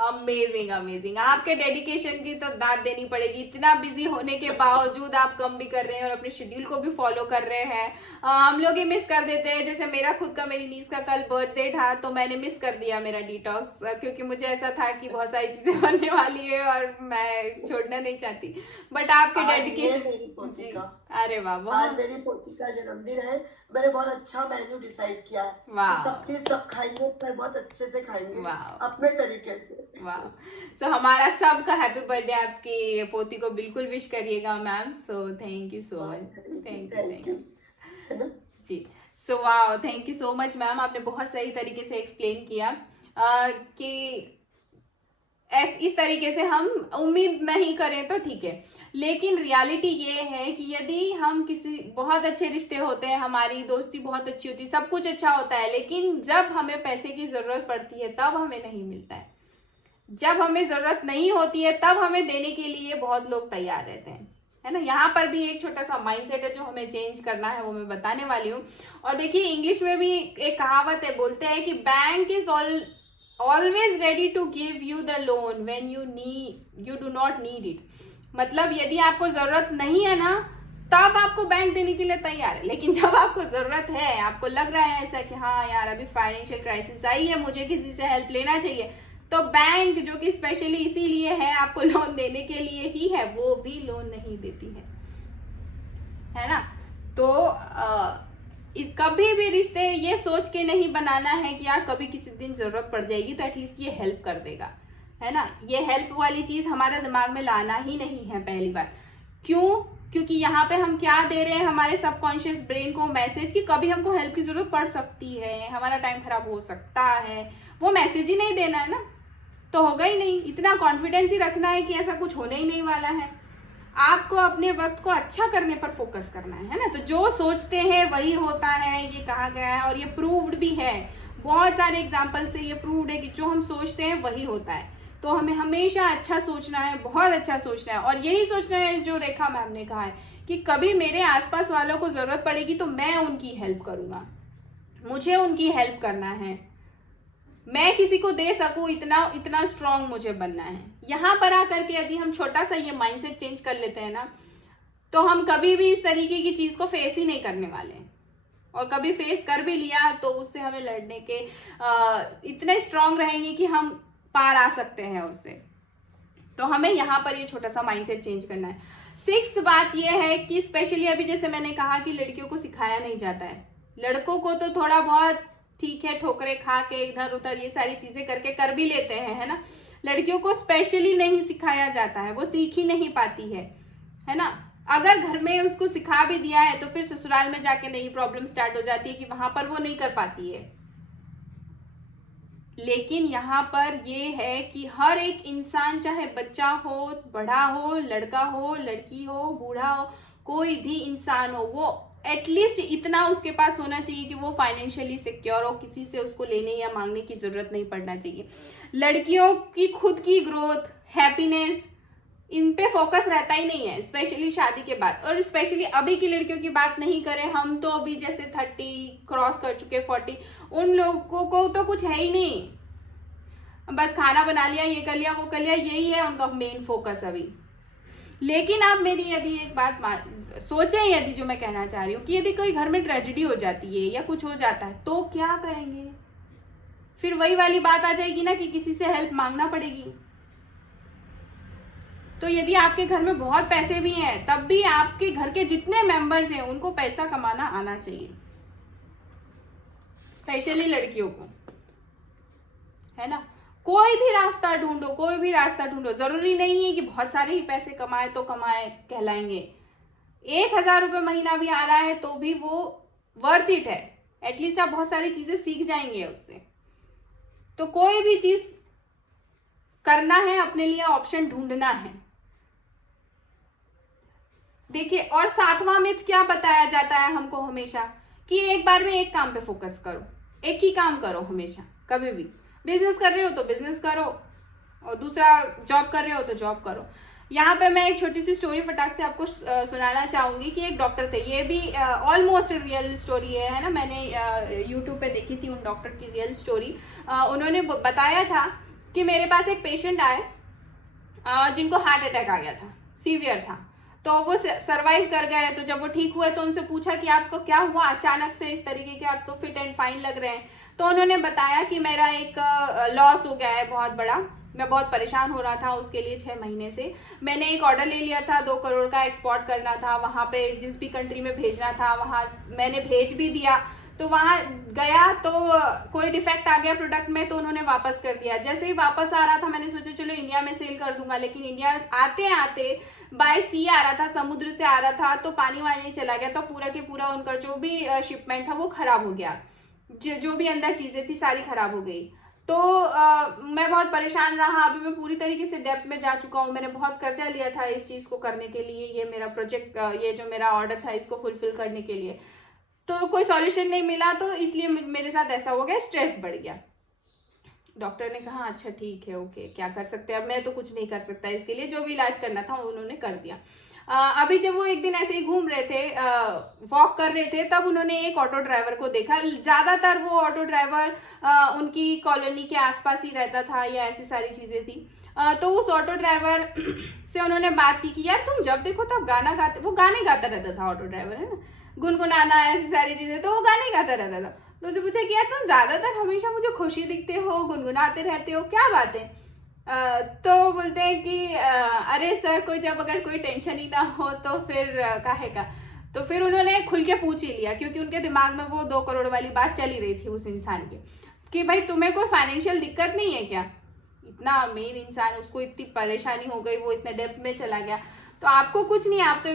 Amazing amazing. आपके डेडिकेशन की तो दाद देनी पड़ेगी, इतना बिजी होने के बावजूद आप कम भी कर रहे हैं और अपने शेड्यूल को भी फॉलो कर रहे हैं। हम लोग ये मिस कर देते हैं, जैसे मेरा खुद का, मेरी नीस का कल बर्थडे था तो मैंने मिस कर दिया मेरा डिटॉक्स, क्योंकि मुझे ऐसा था कि बहुत सारी चीजें बनने वाली है और मैं छोड़ना नहीं चाहती। बट आपके आज ये डेडिकेशन, मेरी पोती जी, का अरे वाह, आज बहुत मेरी पोती का जन्मदिन है। मैंने बहुत अच्छा मेन्यू डिसाइड किया है कि वाह सब चीज सब खाएंगे पर बहुत अच्छे से खाएंगे वाह अपने तरीके से। वाह। सो हमारा सबका हैप्पी बर्थडे, आपकी पोती को बिल्कुल विश करिएगा ma'am. So thank you so much, thank you है ना? जी। सो वाह, thank you so much ma'am, आपने बहुत सही तरीके से एक्सप्लेन किया कि इस तरीके से हम उम्मीद नहीं करें तो ठीक है, लेकिन रियलिटी ये है कि यदि हम किसी, बहुत अच्छे रिश्ते होते हैं, हमारी दोस्ती बहुत अच्छी होती है, सब कुछ अच्छा होता है, लेकिन जब हमें पैसे की ज़रूरत पड़ती है तब हमें नहीं मिलता है। जब हमें ज़रूरत नहीं होती है तब हमें देने के लिए बहुत लोग तैयार रहते हैं, है ना। यहाँ पर भी एक छोटा सा माइंडसेट है जो हमें चेंज करना है, वो मैं बताने वाली हूँ। और देखिए, इंग्लिश में भी एक कहावत है, बोलते हैं कि bank is always ready to give you the loan when you do not need it. मतलब यदि आपको ज़रूरत नहीं है ना, तब आपको बैंक देने के लिए तैयार है, लेकिन जब आपको ज़रूरत है, आपको लग रहा है ऐसा कि हाँ यार अभी फाइनेंशियल क्राइसिस आई है, मुझे किसी से हेल्प लेना चाहिए, तो बैंक, जो कि स्पेशली इसीलिए है आपको लोन देने के लिए ही है, वो भी लोन नहीं देती है ना। तो कभी भी रिश्ते ये सोच के नहीं बनाना है कि यार कभी किसी दिन ज़रूरत पड़ जाएगी तो एटलीस्ट ये हेल्प कर देगा, है ना। ये हेल्प वाली चीज़ हमारे दिमाग में लाना ही नहीं है, पहली बात। क्यों? क्योंकि यहाँ पे हम क्या दे रहे हैं हमारे सबकॉन्शियस ब्रेन को मैसेज कि कभी हमको हेल्प की ज़रूरत पड़ सकती है, हमारा टाइम खराब हो सकता है। वो मैसेज ही नहीं देना है ना, तो होगा ही नहीं। इतना कॉन्फिडेंस ही रखना है कि ऐसा कुछ होने ही नहीं वाला है। आपको अपने वक्त को अच्छा करने पर फोकस करना है ना। तो जो सोचते हैं वही होता है, ये कहा गया है और ये प्रूव्ड भी है। बहुत सारे एग्जाम्पल से ये प्रूव्ड है कि जो हम सोचते हैं वही होता है। तो हमें हमेशा अच्छा सोचना है, बहुत अच्छा सोचना है। और यही सोचना है जो रेखा मैम ने कहा है कि कभी मेरे आसपास वालों को ज़रूरत पड़ेगी तो मैं उनकी हेल्प करूँगा, मुझे उनकी हेल्प करना है, मैं किसी को दे सकूं, इतना स्ट्रांग मुझे बनना है। यहाँ पर आकर के यदि हम छोटा सा ये माइंडसेट चेंज कर लेते हैं ना, तो हम कभी भी इस तरीके की चीज़ को फेस ही नहीं करने वाले हैं। और कभी फेस कर भी लिया तो उससे हमें लड़ने के इतने स्ट्रांग रहेंगे कि हम पार आ सकते हैं उससे। तो हमें यहाँ पर ये छोटा सा माइंडसेट चेंज करना है। 6th बात ये है कि स्पेशली अभी जैसे मैंने कहा कि लड़कियों को सिखाया नहीं जाता है। लड़कों को तो थोड़ा बहुत ठीक है, ठोकरे खा के इधर उधर ये सारी चीज़ें करके कर भी लेते हैं, है ना। लड़कियों को स्पेशली नहीं सिखाया जाता है, वो सीख ही नहीं पाती है ना। अगर घर में उसको सिखा भी दिया है तो फिर ससुराल में जाके नई प्रॉब्लम स्टार्ट हो जाती है कि वहाँ पर वो नहीं कर पाती है। लेकिन यहाँ पर ये है कि हर एक इंसान, चाहे बच्चा हो, बड़ा हो, लड़का हो, लड़की हो, बूढ़ा हो, कोई भी इंसान हो, वो एटलीस्ट इतना उसके पास होना चाहिए कि वो फाइनेंशियली सिक्योर हो, किसी से उसको लेने या मांगने की ज़रूरत नहीं पड़ना चाहिए। लड़कियों की खुद की ग्रोथ, हैप्पीनेस, इन पे फोकस रहता ही नहीं है, स्पेशली शादी के बाद। और स्पेशली अभी की लड़कियों की बात नहीं करें, हम तो अभी जैसे 30 क्रॉस कर चुके, 40, उन लोगों को तो कुछ है ही नहीं, बस खाना बना लिया, ये कर लिया, वो कर लिया, यही है उनका मेन फोकस अभी। लेकिन आप मेरी यदि एक बात सोचें, यदि जो मैं कहना चाह रही हूँ कि यदि कोई घर में ट्रेजेडी हो जाती है या कुछ हो जाता है तो क्या करेंगे? फिर वही वाली बात आ जाएगी ना कि किसी से हेल्प मांगना पड़ेगी। तो यदि आपके घर में बहुत पैसे भी हैं तब भी आपके घर के जितने मेंबर्स हैं उनको पैसा कमाना आना चाहिए, स्पेशली लड़कियों को, है ना। कोई भी रास्ता ढूंढो, कोई भी रास्ता ढूंढो। जरूरी नहीं है कि बहुत सारे ही पैसे कमाए तो कमाए कहलाएंगे। 1000 रुपये महीना भी आ रहा है तो भी वो वर्थ इट है। एटलीस्ट आप बहुत सारी चीजें सीख जाएंगे उससे। तो कोई भी चीज करना है अपने लिए ऑप्शन ढूंढना है। देखिए, और 7वां मिथ क्या बताया जाता है हमको हमेशा कि एक बार में एक काम पे फोकस करो, एक ही काम करो हमेशा। कभी भी बिजनेस कर रहे हो तो बिजनेस करो और दूसरा जॉब कर रहे हो तो जॉब करो। यहाँ पे मैं एक छोटी सी स्टोरी फटाक से आपको सुनाना चाहूंगी कि एक डॉक्टर थे, ये भी ऑलमोस्ट रियल स्टोरी है ना। मैंने यूट्यूब पे देखी थी उन डॉक्टर की रियल स्टोरी। उन्होंने बताया था कि मेरे पास एक पेशेंट आए जिनको हार्ट अटैक आ गया था, सीवियर था। तो वो सरवाइव कर गए। तो जब वो ठीक हुए तो उनसे पूछा कि आपको क्या हुआ अचानक से इस तरीके के, आप तो फिट एंड फाइन लग रहे हैं। तो उन्होंने बताया कि मेरा एक लॉस हो गया है बहुत बड़ा, मैं बहुत परेशान हो रहा था उसके लिए 6 महीने से। मैंने एक ऑर्डर ले लिया था 2 करोड़ का, एक्सपोर्ट करना था, वहाँ पे जिस भी कंट्री में भेजना था वहाँ मैंने भेज भी दिया। तो वहाँ गया तो कोई डिफेक्ट आ गया प्रोडक्ट में, तो उन्होंने वापस कर दिया। जैसे ही वापस आ रहा था मैंने सोचा चलो इंडिया में सेल कर दूंगा, लेकिन इंडिया आते आते बाय सी आ रहा था, समुद्र से आ रहा था, तो पानी वानी चला गया। तो पूरा के पूरा उनका जो भी शिपमेंट था वो खराब हो गया, जो भी अंदर चीजें थी सारी खराब हो गई। तो मैं बहुत परेशान रहा। अभी मैं पूरी तरीके से डेप्थ में जा चुका हूँ। मैंने बहुत कर्जा लिया था इस चीज़ को करने के लिए, ये मेरा प्रोजेक्ट, ये जो मेरा ऑर्डर था इसको फुलफिल करने के लिए। तो कोई सॉल्यूशन नहीं मिला, तो इसलिए मेरे साथ ऐसा हो गया, स्ट्रेस बढ़ गया। डॉक्टर ने कहा अच्छा ठीक है, ओके, क्या कर सकते हैं, अब मैं तो कुछ नहीं कर सकता इसके लिए, जो भी इलाज करना था उन्होंने कर दिया। अभी जब वो एक दिन ऐसे ही घूम रहे थे, वॉक कर रहे थे, तब उन्होंने एक ऑटो ड्राइवर को देखा। ज़्यादातर वो ऑटो ड्राइवर उनकी कॉलोनी के आसपास ही रहता था या ऐसी सारी चीज़ें थी। तो उस ऑटो ड्राइवर से उन्होंने बात की कि यार तुम जब देखो तब गाना गाते, वो गाने गाता रहता था ऑटो ड्राइवर, है ना, गुनगुनाना ऐसी सारी चीज़ें, तो वो गाने गाता रहता था। तो उसे पूछा कि यार तुम ज़्यादातर हमेशा मुझे खुशी दिखते हो, गुनगुनाते रहते हो, क्या बात है। तो बोलते हैं कि अरे सर कोई जब अगर कोई टेंशन ही ना हो तो फिर काहे का। तो फिर उन्होंने खुल के पूछ ही लिया, क्योंकि उनके दिमाग में वो 2 करोड़ वाली बात चली रही थी उस इंसान की, कि भाई तुम्हें कोई फाइनेंशियल दिक्कत नहीं है क्या। इतना अमीर इंसान, उसको इतनी परेशानी हो गई, वो इतने डेप्थ में चला गया, तो आपको कुछ नहीं, आप तो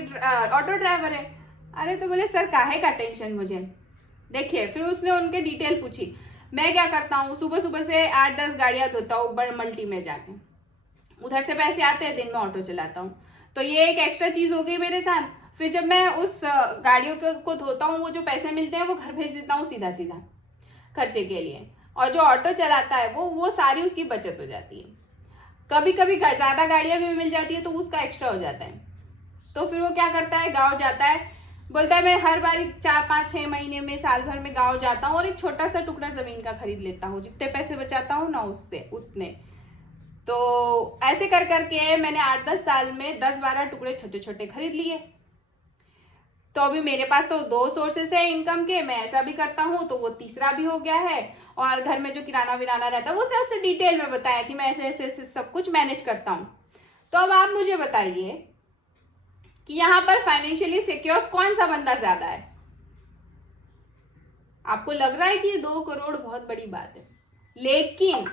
ऑटो ड्राइवर है। अरे तो बोले सर काहे का टेंशन मुझे। देखिए फिर उसने उनके डिटेल पूछी। मैं क्या करता हूँ, सुबह सुबह से 8-10 गाड़ियाँ धोता हूँ बड़ मल्टी में जाके, उधर से पैसे आते हैं, दिन में ऑटो चलाता हूँ, तो ये एक एक्स्ट्रा चीज़ हो गई मेरे साथ। फिर जब मैं उस गाड़ियों को धोता हूँ, वो जो पैसे मिलते हैं वो घर भेज देता हूँ सीधा सीधा खर्चे के लिए, और जो ऑटो चलाता है वो सारी उसकी बचत हो जाती है। कभी कभी ज़्यादा गाड़ियाँ भी मिल जाती है तो उसका एक्स्ट्रा हो जाता है। तो फिर वो क्या करता है, गाँव जाता है, बोलता है मैं हर बारी 4-5-6 महीने में, साल भर में गाँव जाता हूँ और एक छोटा सा टुकड़ा ज़मीन का खरीद लेता हूँ, जितने पैसे बचाता हूँ ना उससे उतने। तो ऐसे कर करके मैंने 8-10 साल में 10-12 टुकड़े छोटे छोटे खरीद लिए। तो अभी मेरे पास तो 2 सोर्सेस है इनकम के, मैं ऐसा भी करता हूँ तो वो तीसरा भी हो गया है। और घर में जो किराना विराना रहता है वो उससे डिटेल में बताया कि मैं ऐसे ऐसे सब कुछ मैनेज करता हूँ। तो अब आप मुझे बताइए कि यहाँ पर फाइनेंशियली सिक्योर कौन सा बंदा ज्यादा है। आपको लग रहा है कि 2 करोड़ बहुत बड़ी बात है, लेकिन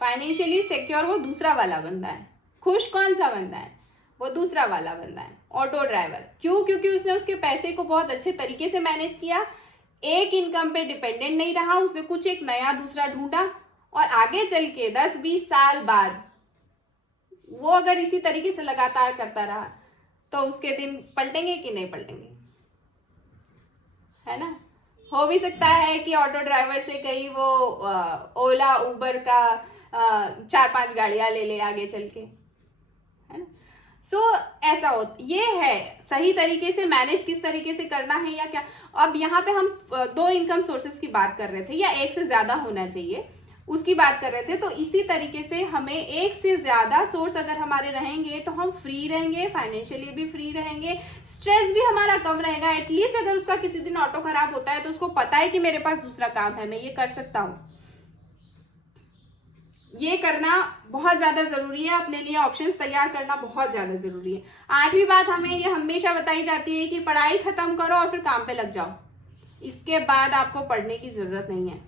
फाइनेंशियली सिक्योर वो दूसरा वाला बंदा है। खुश कौन सा बंदा है, वो दूसरा वाला बंदा है, ऑटो ड्राइवर। क्यों? क्योंकि उसने उसके पैसे को बहुत अच्छे तरीके से मैनेज किया, एक इनकम पे डिपेंडेंट नहीं रहा, उसने कुछ एक नया दूसरा ढूंढा, और आगे चल के 10-20 साल बाद वो अगर इसी तरीके से लगातार करता रहा तो उसके दिन पलटेंगे कि नहीं पलटेंगे, है ना। हो भी सकता है कि ऑटो ड्राइवर से कहीं वो ओला उबर का 4-5 गाड़ियां ले ले आगे चल के, है ना। सो ऐसा हो, ये है सही तरीके से मैनेज किस तरीके से करना है या क्या। अब यहाँ पे हम 2 इनकम सोर्सेस की बात कर रहे थे, या एक से ज्यादा होना चाहिए उसकी बात कर रहे थे। तो इसी तरीके से हमें एक से ज्यादा सोर्स अगर हमारे रहेंगे तो हम फ्री रहेंगे, फाइनेंशियली भी फ्री रहेंगे, स्ट्रेस भी हमारा कम रहेगा। एटलीस्ट अगर उसका किसी दिन ऑटो खराब होता है तो उसको पता है कि मेरे पास दूसरा काम है, मैं ये कर सकता हूँ, ये करना बहुत ज़्यादा ज़रूरी है, अपने लिए ऑप्शंस तैयार करना बहुत ज़्यादा ज़रूरी है। 8वीं बात हमें ये हमेशा बताई जाती है कि पढ़ाई ख़त्म करो और फिर काम पे लग जाओ, इसके बाद आपको पढ़ने की ज़रूरत नहीं है।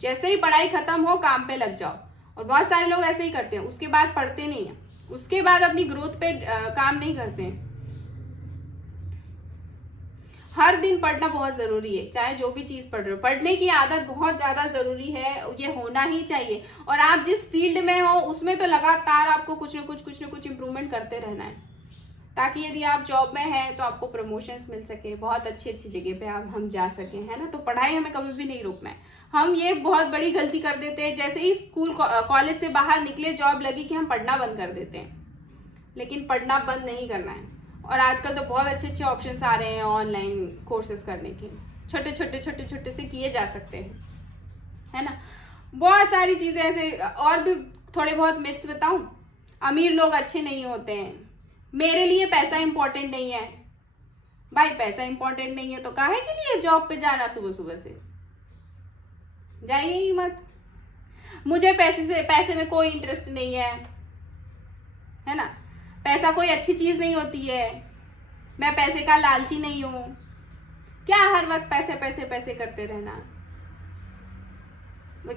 जैसे ही पढ़ाई ख़त्म हो काम पे लग जाओ, और बहुत सारे लोग ऐसे ही करते हैं, उसके बाद पढ़ते नहीं हैं, उसके बाद अपनी ग्रोथ पे काम नहीं करते हैं। हर दिन पढ़ना बहुत ज़रूरी है, चाहे जो भी चीज़ पढ़ रहे हो, पढ़ने की आदत बहुत ज़्यादा ज़रूरी है, ये होना ही चाहिए। और आप जिस फील्ड में हो उसमें तो लगातार आपको कुछ ना कुछ इम्प्रूवमेंट करते रहना है, ताकि यदि आप जॉब में हैं तो आपको प्रमोशंस मिल सके, बहुत अच्छी जगह पे हम जा सकें, है ना। तो पढ़ाई हमें कभी भी नहीं रोकना है। हम ये बहुत बड़ी गलती कर देते हैं, जैसे ही स्कूल कॉलेज से बाहर निकले, जॉब लगी कि हम पढ़ना बंद कर देते हैं, लेकिन पढ़ना बंद नहीं करना है। और आजकल तो बहुत अच्छे ऑप्शंस आ रहे हैं ऑनलाइन कोर्सेज करने के, छोटे से किए जा सकते हैं, है ना। बहुत सारी चीज़ें ऐसे, और भी थोड़े बहुत मिथ्स बताऊं। अमीर लोग अच्छे नहीं होते हैं, मेरे लिए पैसा इंपॉर्टेंट नहीं है। भाई पैसा इंपॉर्टेंट नहीं है तो काहे के लिए जॉब पे जाना, सुबह से जाइए ही मत। मुझे पैसे में कोई इंटरेस्ट नहीं है ना। पैसा कोई अच्छी चीज़ नहीं होती है, मैं पैसे का लालची नहीं हूँ। क्या हर वक्त पैसे करते रहना।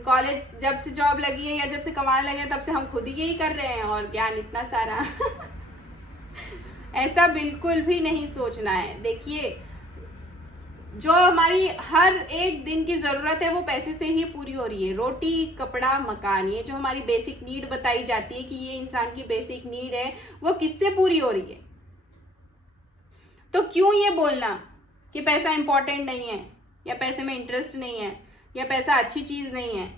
कॉलेज जब से जॉब लगी है या जब से कमाने लगे तब से हम खुद ही यही कर रहे हैं, और ज्ञान इतना सारा ऐसा बिल्कुल भी नहीं सोचना है। देखिए, जो हमारी हर एक दिन की ज़रूरत है वो पैसे से ही पूरी हो रही है। रोटी, कपड़ा, मकान, ये जो हमारी बेसिक नीड बताई जाती है कि ये इंसान की बेसिक नीड है, वो किससे पूरी हो रही है। तो क्यों ये बोलना कि पैसा इंपॉर्टेंट नहीं है, या पैसे में इंटरेस्ट नहीं है, या पैसा अच्छी चीज़ नहीं है।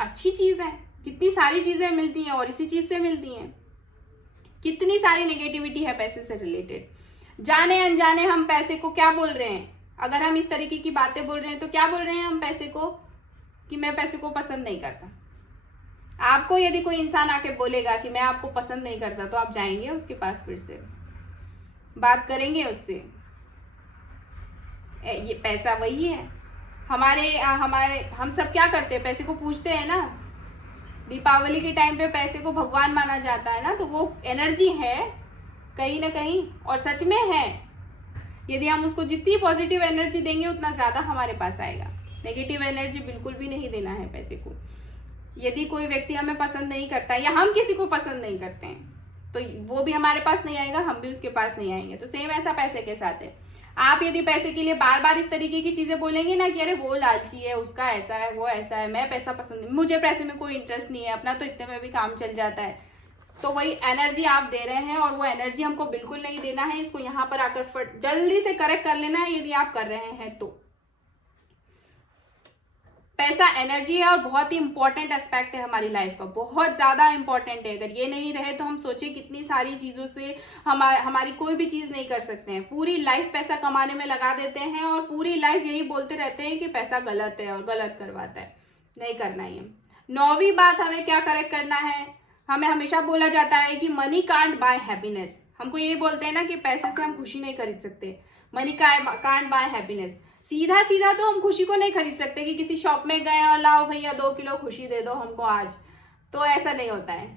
अच्छी चीज़ है, कितनी सारी चीज़ें मिलती हैं और इसी चीज़ से मिलती हैं। कितनी सारी नेगेटिविटी है पैसे से रिलेटेड। जाने अनजाने हम पैसे को क्या बोल रहे हैं, अगर हम इस तरीके की बातें बोल रहे हैं तो क्या बोल रहे हैं हम पैसे को, कि मैं पैसे को पसंद नहीं करता। आपको यदि कोई इंसान आके बोलेगा कि मैं आपको पसंद नहीं करता, तो आप जाएंगे उसके पास, फिर से बात करेंगे उससे। ये पैसा वही है। हमारे हम सब क्या करते हैं, पैसे को पूजते हैं ना। दीपावली के टाइम पे पैसे को भगवान माना जाता है ना, तो वो एनर्जी है कहीं ना कहीं, और सच में है। यदि हम उसको जितनी पॉजिटिव एनर्जी देंगे उतना ज़्यादा हमारे पास आएगा। नेगेटिव एनर्जी बिल्कुल भी नहीं देना है पैसे को। यदि कोई व्यक्ति हमें पसंद नहीं करता या हम किसी को पसंद नहीं करते हैं, तो वो भी हमारे पास नहीं आएगा, हम भी उसके पास नहीं आएंगे। तो सेम ऐसा पैसे के साथ है। आप यदि पैसे के लिए बार बार इस तरीके की चीज़ें बोलेंगे ना कि अरे वो लालची है, उसका ऐसा है, वो ऐसा है, मैं पैसा पसंद नहीं, मुझे पैसे में कोई इंटरेस्ट नहीं है, अपना तो इतने में भी काम चल जाता है, तो वही एनर्जी आप दे रहे हैं, और वो एनर्जी हमको बिल्कुल नहीं देना है। इसको यहाँ पर आकर जल्दी से करेक्ट कर लेना है यदि आप कर रहे हैं तो। पैसा एनर्जी है और बहुत ही इंपॉर्टेंट एस्पेक्ट है हमारी लाइफ का, बहुत ज़्यादा इंपॉर्टेंट है। अगर ये नहीं रहे तो हम सोचे कितनी सारी चीज़ों से हमारी कोई भी चीज़ नहीं कर सकते हैं। पूरी लाइफ पैसा कमाने में लगा देते हैं और पूरी लाइफ यही बोलते रहते हैं कि पैसा गलत है और गलत करवाता है। नहीं करना ये। 9वीं बात हमें क्या करेक्ट करना है, हमें हमेशा बोला जाता है कि मनी कांट बाय हैप्पीनेस। हमको ये बोलते हैं ना कि पैसे से हम खुशी नहीं खरीद सकते, मनी कांट बाय हैप्पीनेस। सीधा सीधा तो हम खुशी को नहीं खरीद सकते कि किसी शॉप में गए और लाओ भैया 2 किलो खुशी दे दो हमको आज, तो ऐसा नहीं होता है।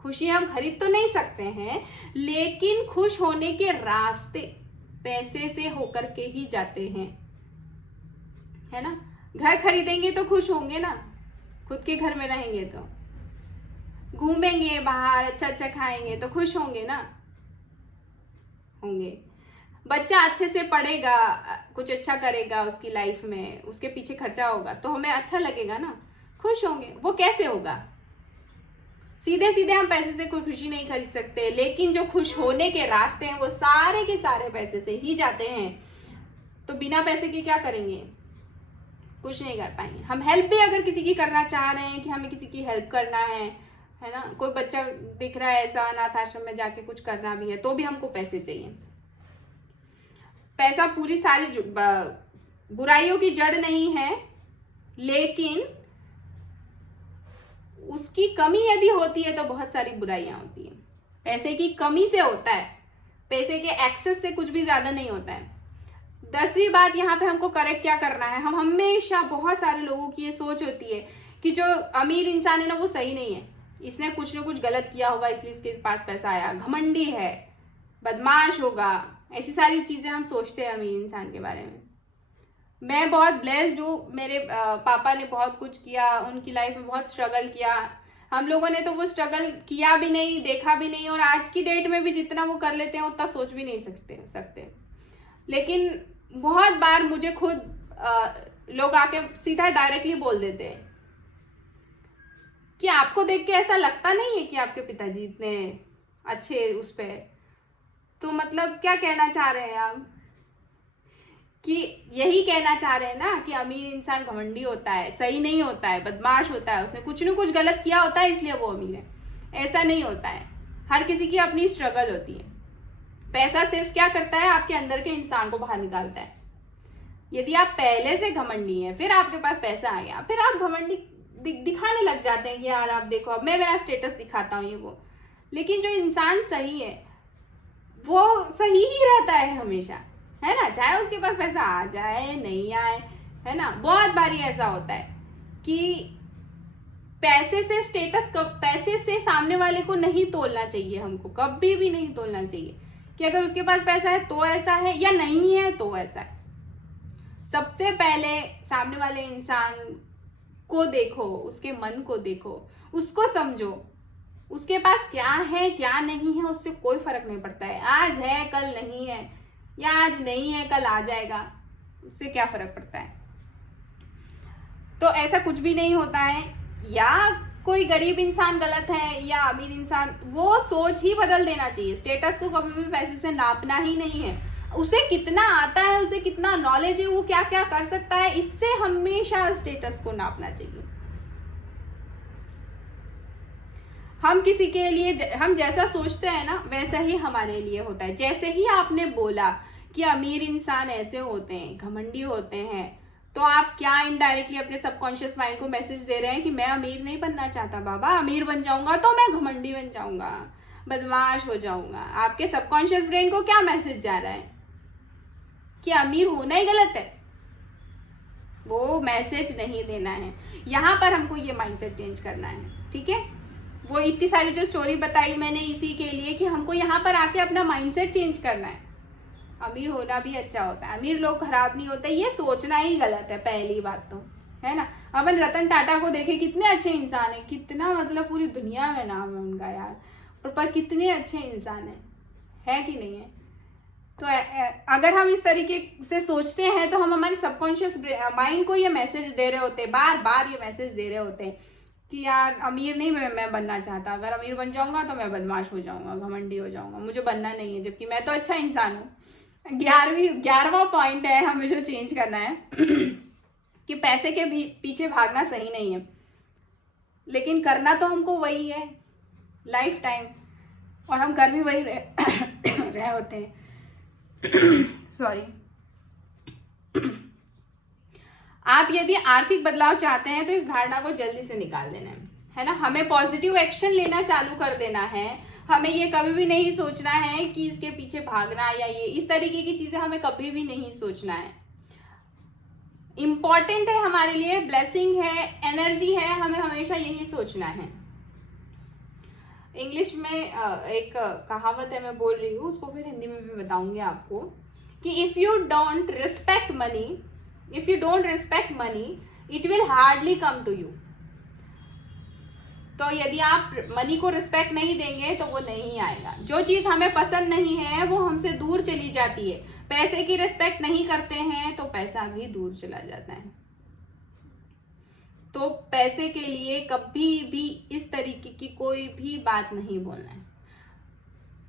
खुशी हम खरीद तो नहीं सकते हैं, लेकिन खुश होने के रास्ते पैसे से होकर के ही जाते हैं, है ना। घर खरीदेंगे तो खुश होंगे ना, खुद के घर में रहेंगे तो, घूमेंगे बाहर, अच्छा खाएंगे तो खुश होंगे ना, होंगे। बच्चा अच्छे से पढ़ेगा, कुछ अच्छा करेगा उसकी लाइफ में, उसके पीछे खर्चा होगा तो हमें अच्छा लगेगा ना, खुश होंगे। वो कैसे होगा, सीधे सीधे हम पैसे से कोई खुशी नहीं खरीद सकते, लेकिन जो खुश होने के रास्ते हैं वो सारे के सारे पैसे से ही जाते हैं। तो बिना पैसे के क्या करेंगे, कुछ नहीं कर पाएंगे। हम हेल्प भी अगर किसी की करना चाह रहे हैं कि हमें किसी की हेल्प करना है ना, कोई बच्चा दिख रहा है ऐसा अनाथ आश्रम में जाके कुछ करना भी है, तो भी हमको पैसे चाहिए। पैसा पूरी सारी बुराइयों की जड़ नहीं है, लेकिन उसकी कमी यदि होती है तो बहुत सारी बुराइयां होती हैं। पैसे की कमी से होता है, पैसे के एक्सेस से कुछ भी ज्यादा नहीं होता है। 10वीं बात यहाँ पे हमको करेक्ट क्या करना है, हम हमेशा, बहुत सारे लोगों की ये सोच होती है कि जो अमीर इंसान है ना वो सही नहीं है, इसने कुछ ना कुछ गलत किया होगा इसलिए इसके पास पैसा आया, घमंडी है, बदमाश होगा, ऐसी सारी चीज़ें हम सोचते हैं अमीर इंसान के बारे में। मैं बहुत ब्लेस्ड हूँ, मेरे पापा ने बहुत कुछ किया, उनकी लाइफ में बहुत स्ट्रगल किया, हम लोगों ने तो वो स्ट्रगल किया भी नहीं, देखा भी नहीं, और आज की डेट में भी जितना वो कर लेते हैं उतना सोच भी नहीं सकते। लेकिन बहुत बार मुझे खुद लोग आके सीधा डायरेक्टली बोल देते हैं कि आपको देख के ऐसा लगता नहीं है कि आपके पिताजी इतने अच्छे उस पे, तो मतलब क्या कहना चाह रहे हैं आप? कि यही कहना चाह रहे हैं ना कि अमीर इंसान घमंडी होता है, सही नहीं होता है, बदमाश होता है, उसने कुछ न कुछ गलत किया होता है इसलिए वो अमीर है। ऐसा नहीं होता है, हर किसी की अपनी स्ट्रगल होती है। पैसा सिर्फ क्या करता है, आपके अंदर के इंसान को बाहर निकालता है। यदि आप पहले से घमंडी हैं, फिर आपके पास पैसा आ गया, फिर आप घमंडी दिखाने लग जाते हैं कि यार आप देखो अब मैं मेरा स्टेटस दिखाता हूँ ये वो। लेकिन जो इंसान सही है वो सही ही रहता है हमेशा, है ना, चाहे उसके पास पैसा आ जाए नहीं आए, है ना। बहुत बारी ऐसा होता है कि पैसे से स्टेटस, पैसे से सामने वाले को नहीं तोलना चाहिए, हमको कभी भी नहीं तोलना चाहिए कि अगर उसके पास पैसा है तो ऐसा है या नहीं है तो ऐसा है। सबसे पहले सामने वाले इंसान को देखो, उसके मन को देखो, उसको समझो, उसके पास क्या है क्या नहीं है उससे कोई फर्क नहीं पड़ता है। आज है कल नहीं है, या आज नहीं है कल आ जाएगा, उससे क्या फर्क पड़ता है। तो ऐसा कुछ भी नहीं होता है, या कोई गरीब इंसान गलत है या अमीर इंसान, वो सोच ही बदल देना चाहिए। स्टेटस को कभी भी पैसे से नापना ही नहीं है, उसे कितना आता है, उसे कितना नॉलेज है, वो क्या क्या कर सकता है, इससे हमेशा स्टेटस को नापना चाहिए। हम किसी के लिए, हम जैसा सोचते हैं ना वैसा ही हमारे लिए होता है। जैसे ही आपने बोला कि अमीर इंसान ऐसे होते हैं, घमंडी होते हैं, तो आप क्या इनडायरेक्टली अपने सबकॉन्शियस माइंड को मैसेज दे रहे हैं कि मैं अमीर नहीं बनना चाहता बाबा, अमीर बन जाऊंगा तो मैं घमंडी बन जाऊंगा, बदमाश हो जाऊंगा। आपके सबकॉन्शियस ब्रेन को क्या मैसेज जा रहा है कि अमीर होना ही गलत है। वो मैसेज नहीं देना है, यहाँ पर हमको ये माइंडसेट चेंज करना है, ठीक है। वो इतनी सारी जो स्टोरी बताई मैंने इसी के लिए कि हमको यहाँ पर आके अपना माइंडसेट चेंज करना है। अमीर होना भी अच्छा होता है, अमीर लोग खराब नहीं होते, ये सोचना ही गलत है पहली बात तो, है ना। अपन रतन टाटा को देखे, कितने अच्छे इंसान है, कितना मतलब पूरी दुनिया में नाम है उनका यार, और पर कितने अच्छे इंसान है कि नहीं है। तो अगर हम इस तरीके से सोचते हैं तो हम हमारे सबकॉन्शियस माइंड को ये मैसेज दे रहे होते हैं, बार बार ये मैसेज दे रहे होते हैं कि यार अमीर नहीं मैं बनना चाहता, अगर अमीर बन जाऊंगा तो मैं बदमाश हो जाऊंगा, घमंडी हो जाऊंगा, मुझे बनना नहीं है, जबकि मैं तो अच्छा इंसान हूँ। 11वां पॉइंट है हमें जो चेंज करना है कि पैसे के भी पीछे भागना सही नहीं है, लेकिन करना तो हमको वही है लाइफ टाइम, और हम कर भी वही रहे होते हैं। सॉरी। आप यदि आर्थिक बदलाव चाहते हैं तो इस धारणा को जल्दी से निकाल देना है ना। हमें पॉजिटिव एक्शन लेना चालू कर देना है। हमें ये कभी भी नहीं सोचना है कि इसके पीछे भागना या ये इस तरीके की चीजें हमें कभी भी नहीं सोचना है। इम्पॉर्टेंट है हमारे लिए, ब्लेसिंग है, एनर्जी है, हमें हमेशा यही सोचना है। इंग्लिश में एक कहावत है, मैं बोल रही हूँ उसको फिर हिंदी में भी बताऊंगी आपको, कि if you don't respect money, if you don't respect money it will hardly come to you. तो यदि आप मनी को रिस्पेक्ट नहीं देंगे तो वो नहीं आएगा। जो चीज़ हमें पसंद नहीं है वो हमसे दूर चली जाती है। पैसे की रिस्पेक्ट नहीं करते हैं तो पैसा भी दूर चला जाता है। तो पैसे के लिए कभी भी इस तरीके की कोई भी बात नहीं बोलना है।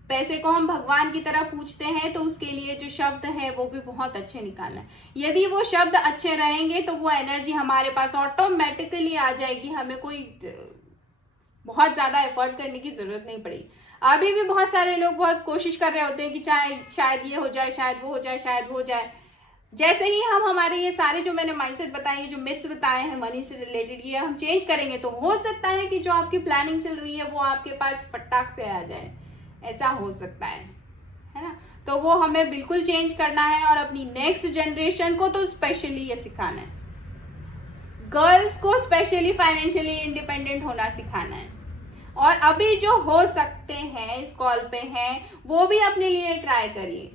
पैसे को हम भगवान की तरह पूछते हैं तो उसके लिए जो शब्द है वो भी बहुत अच्छे निकालना है। यदि वो शब्द अच्छे रहेंगे तो वो एनर्जी हमारे पास ऑटोमेटिकली आ जाएगी, हमें कोई बहुत ज़्यादा एफर्ट करने की ज़रूरत नहीं पड़ेगी। अभी भी बहुत सारे लोग बहुत कोशिश कर रहे होते हैं कि चाहे शायद ये हो जाए, शायद वो हो जाए, शायद वो हो जाए। जैसे ही हम हमारे ये सारे जो मैंने माइंडसेट बताए, जो मिथ्स बताए हैं मनी से रिलेटेड, ये हम चेंज करेंगे तो हो सकता है कि जो आपकी प्लानिंग चल रही है वो आपके पास फटाक से आ जाए। ऐसा हो सकता है ना। तो वो हमें बिल्कुल चेंज करना है और अपनी नेक्स्ट जनरेशन को तो स्पेशली ये सिखाना है। गर्ल्स को स्पेशली फाइनेंशियली इंडिपेंडेंट होना सिखाना है। और अभी जो हो सकते हैं इस कॉल पे हैं वो भी अपने लिए ट्राई करिए।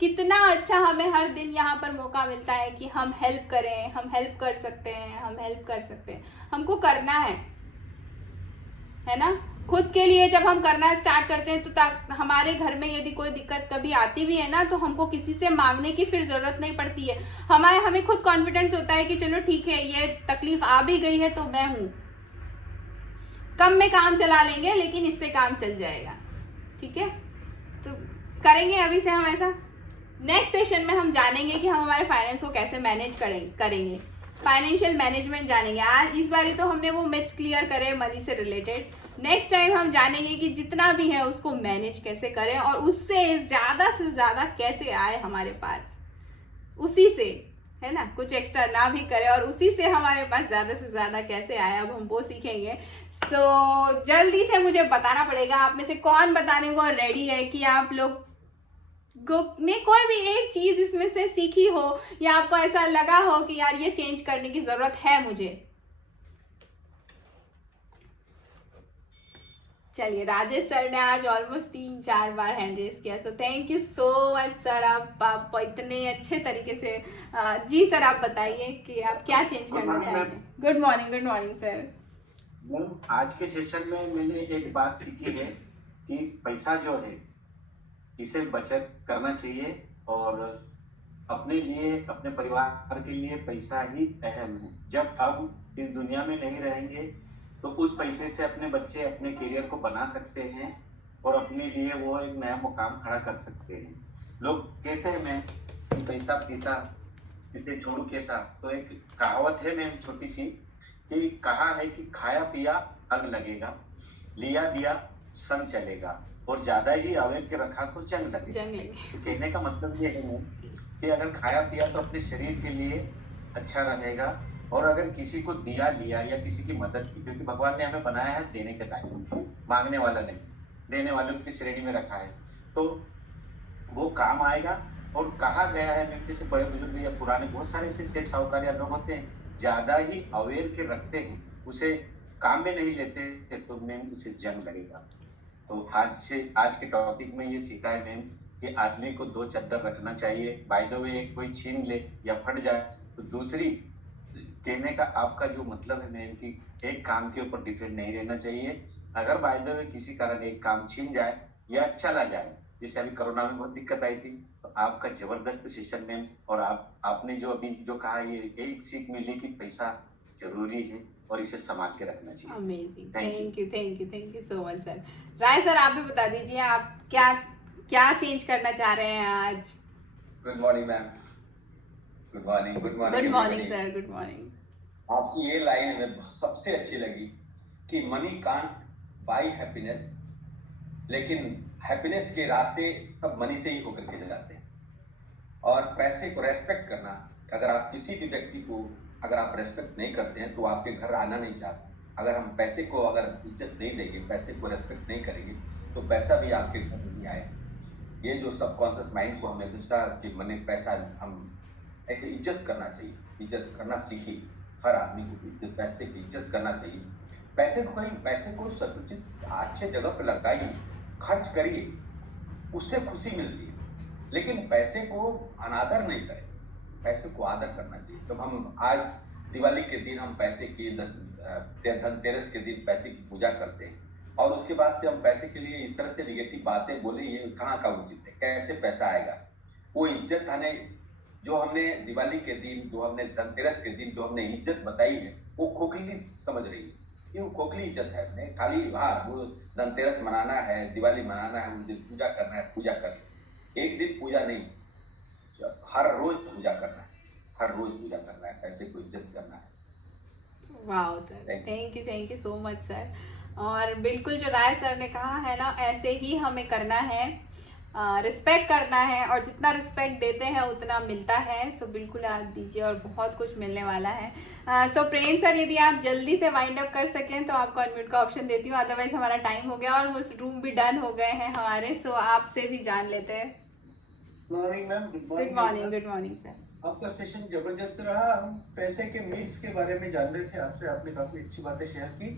कितना अच्छा हमें हर दिन यहाँ पर मौका मिलता है कि हम हेल्प करें, हम हेल्प कर सकते हैं, हम हेल्प कर सकते हैं। हमको करना है ना। खुद के लिए जब हम करना स्टार्ट करते हैं तो हमारे घर में यदि कोई दिक्कत कभी आती भी है ना तो हमको किसी से मांगने की फिर ज़रूरत नहीं पड़ती है। हमें खुद कॉन्फिडेंस होता है कि चलो ठीक है, ये तकलीफ आ भी गई है तो मैं हूँ, कम में काम चला लेंगे लेकिन इससे काम चल जाएगा। ठीक है, तो करेंगे अभी से हम ऐसा। नेक्स्ट सेशन में हम जानेंगे कि हम हमारे फाइनेंस को कैसे मैनेज करेंगे, फाइनेंशियल मैनेजमेंट जानेंगे। आज इस बारी तो हमने वो मिथ्स क्लियर करे मनी से रिलेटेड। नेक्स्ट टाइम हम जानेंगे कि जितना भी है उसको मैनेज कैसे करें और उससे ज़्यादा से ज़्यादा कैसे आए हमारे पास, उसी से, है ना, कुछ एक्स्ट्रा ना भी करें और उसी से हमारे पास ज़्यादा से ज़्यादा कैसे आए, अब हम वो सीखेंगे। सो जल्दी से मुझे बताना पड़ेगा आप में से कौन बताने को रेडी है कि आप लोग ने कोई भी एक चीज़ इसमें से सीखी हो या आपको ऐसा लगा हो कि यार ये चेंज करने की ज़रूरत है मुझे। चलिए, राजेश सर ने आज ऑलमोस्ट 3-4 बार हैंड रेस किया, सो thank you so much sir. आप इतने अच्छे तरीके से जी सर, आप बताइए कि आप क्या चेंज करना चाहेंगे। Good morning sir. आज के सेशन में मैंने एक बात सीखी है कि पैसा जो है इसे बचत करना चाहिए और अपने लिए, अपने परिवार के लिए पैसा ही अहम है। जब हम इस दुनिया में नहीं रहेंगे तो उस पैसे से अपने बच्चे अपने करियर को बना सकते हैं और अपने लिए वो एक नया मुकाम खड़ा कर सकते हैं। लोग कहते हैं मैं पैसा पीता पीते छोड़ू कैसा, तो एक कहावत है मैम छोटी सी कि कहा है कि खाया पिया अग लगेगा, लिया दिया संग चलेगा और ज्यादा ही अवेयर के रखा तो जंग लगेगा। तो कहने का मतलब ये है कि अगर खाया पिया तो अपने शरीर के लिए अच्छा रहेगा और अगर किसी को दिया लिया या किसी की मदद की, क्योंकि भगवान ने हमें बनाया है देने के टाइम, मांगने वाला नहीं, देने वालों की श्रेणी में रखा है, तो वो काम आएगा। और कहा गया है मेरे जैसे बड़े बुजुर्ग या पुराने बहुत सारे ऐसे सेठ साहूकार या लोग होते हैं, ज्यादा ही अवेयर के रखते हैं, उसे काम में नहीं लेते तो मैम उसे जंग लगेगा। तो आज के टॉपिक में ये सीखा है मैम कि आदमी को 2 चद्दर रखना चाहिए। बाय द वे कोई छीन ले या फट जाए तो दूसरी, कहने का आपका जो मतलब है मैम कि एक काम के ऊपर डिपेंड नहीं रहना चाहिए। अगर बाय द वे किसी कारण एक काम छीन जाए या चला जाए, जैसे अभी कोरोना में बहुत दिक्कत आई थी, तो आपका जबरदस्त सेशन मैम। और आपने जो अभी जो कहा, ये एक सीख मिली कि पैसा जरूरी है और इसे संभाल के रखना चाहिए। Amazing, thank you so much sir. Rai sir, आप भी बता दीजिए आप क्या चेंज करना चाह रहे हैं आज। Good morning ma'am. Good morning sir. Good morning. आपकी ये लाइन हमें सबसे अच्छी लगी कि मनी कांट बाई हैप्पीनेस, लेकिन हैप्पीनेस के रास्ते सब मनी से ही होकर के जाते हैं। और पैसे को रेस्पेक्ट करना, अगर आप किसी भी व्यक्ति को अगर आप रेस्पेक्ट नहीं करते हैं तो आपके घर आना नहीं चाहते। अगर हम पैसे को अगर इज्जत नहीं देंगे, पैसे को रेस्पेक्ट नहीं करेंगे तो पैसा भी आपके घर नहीं आएगा। ये जो सबकॉन्शियस माइंड को हमें हमेशा कि मनी पैसा, हम एक इज्जत करना चाहिए, इज्जत करना सीखिए। हर आदमी को पैसे की इज्जत करना चाहिए। पैसे को समुचित अच्छे जगह पर लगाइए, खर्च करिए, उससे खुशी मिलती है। लेकिन पैसे को अनादर नहीं करें, पैसे को आदर करना चाहिए। जब हम आज दिवाली के दिन हम पैसे की, धनतेरस के दिन पैसे की पूजा करते हैं और उसके बाद से हम पैसे के लिए इस तरह से निगेटिव बातें बोले, ये कहाँ का उचित है? कैसे पैसा आएगा? वो इज्जत हमें जो हमने दिवाली के दिन, जो हमने धनतेरस के दिन जो हमने इज्जत बताई है, वो खोखली समझ रही है। ये वो खोखली इज्जत है। हमने खाली वो धनतेरस मनाना है, दिवाली मनाना है, मुझे पूजा करना है, पूजा कर। एक दिन पूजा नहीं, हर रोज पूजा करना है, हर रोज पूजा करना है, पैसे को इज्जत करना है। वाह sir, thank you so much sir. और बिल्कुल जो राय सर ने कहा है ना, ऐसे ही हमें करना है, रिस्पेक्ट करना है और जितना रिस्पेक्ट देते हैं उतना मिलता है। सो बिल्कुल आप दीजिए और बहुत कुछ मिलने वाला है। सो प्रेम सर, यदि आप जल्दी से वाइंड अप कर सकें तो आपको अनम्यूट का ऑप्शन देती हूँ, अदरवाइज हमारा टाइम हो गया और उस रूम भी डन हो गए हैं हमारे। सो आपसे भी जान लेते हैं। Morning ma'am, good good morning sir. आपका सेशन जबरदस्त रहा। हम पैसे के मीट्स के बारे में जान रहे थे आपसे, आपने काफी अच्छी बातें शेयर की।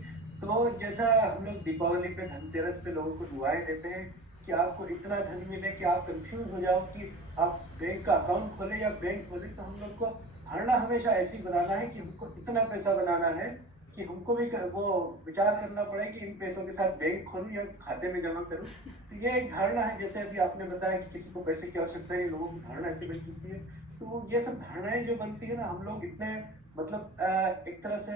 तो जैसा हम लोग दीपावली पे, धनतेरस पे लोगों को दुआएं देते हैं कि आपको इतना धन मिले कि आप कंफ्यूज हो जाओ कि आप बैंक का अकाउंट खोले या बैंक खोले, तो हम लोग को धारणा हमेशा ऐसी बनाना है कि हमको इतना पैसा बनाना है कि हमको भी वो विचार करना पड़े कि इन पैसों के साथ बैंक खोलूं या खाते में जमा करूं। तो ये एक धारणा है, जैसे अभी आपने बताया कि किसी को पैसे की आवश्यकता है, लोगों की धारणा ऐसी बन चुकी है। तो ये सब धारणाएं जो बनती है ना, हम लोग इतने मतलब एक तरह से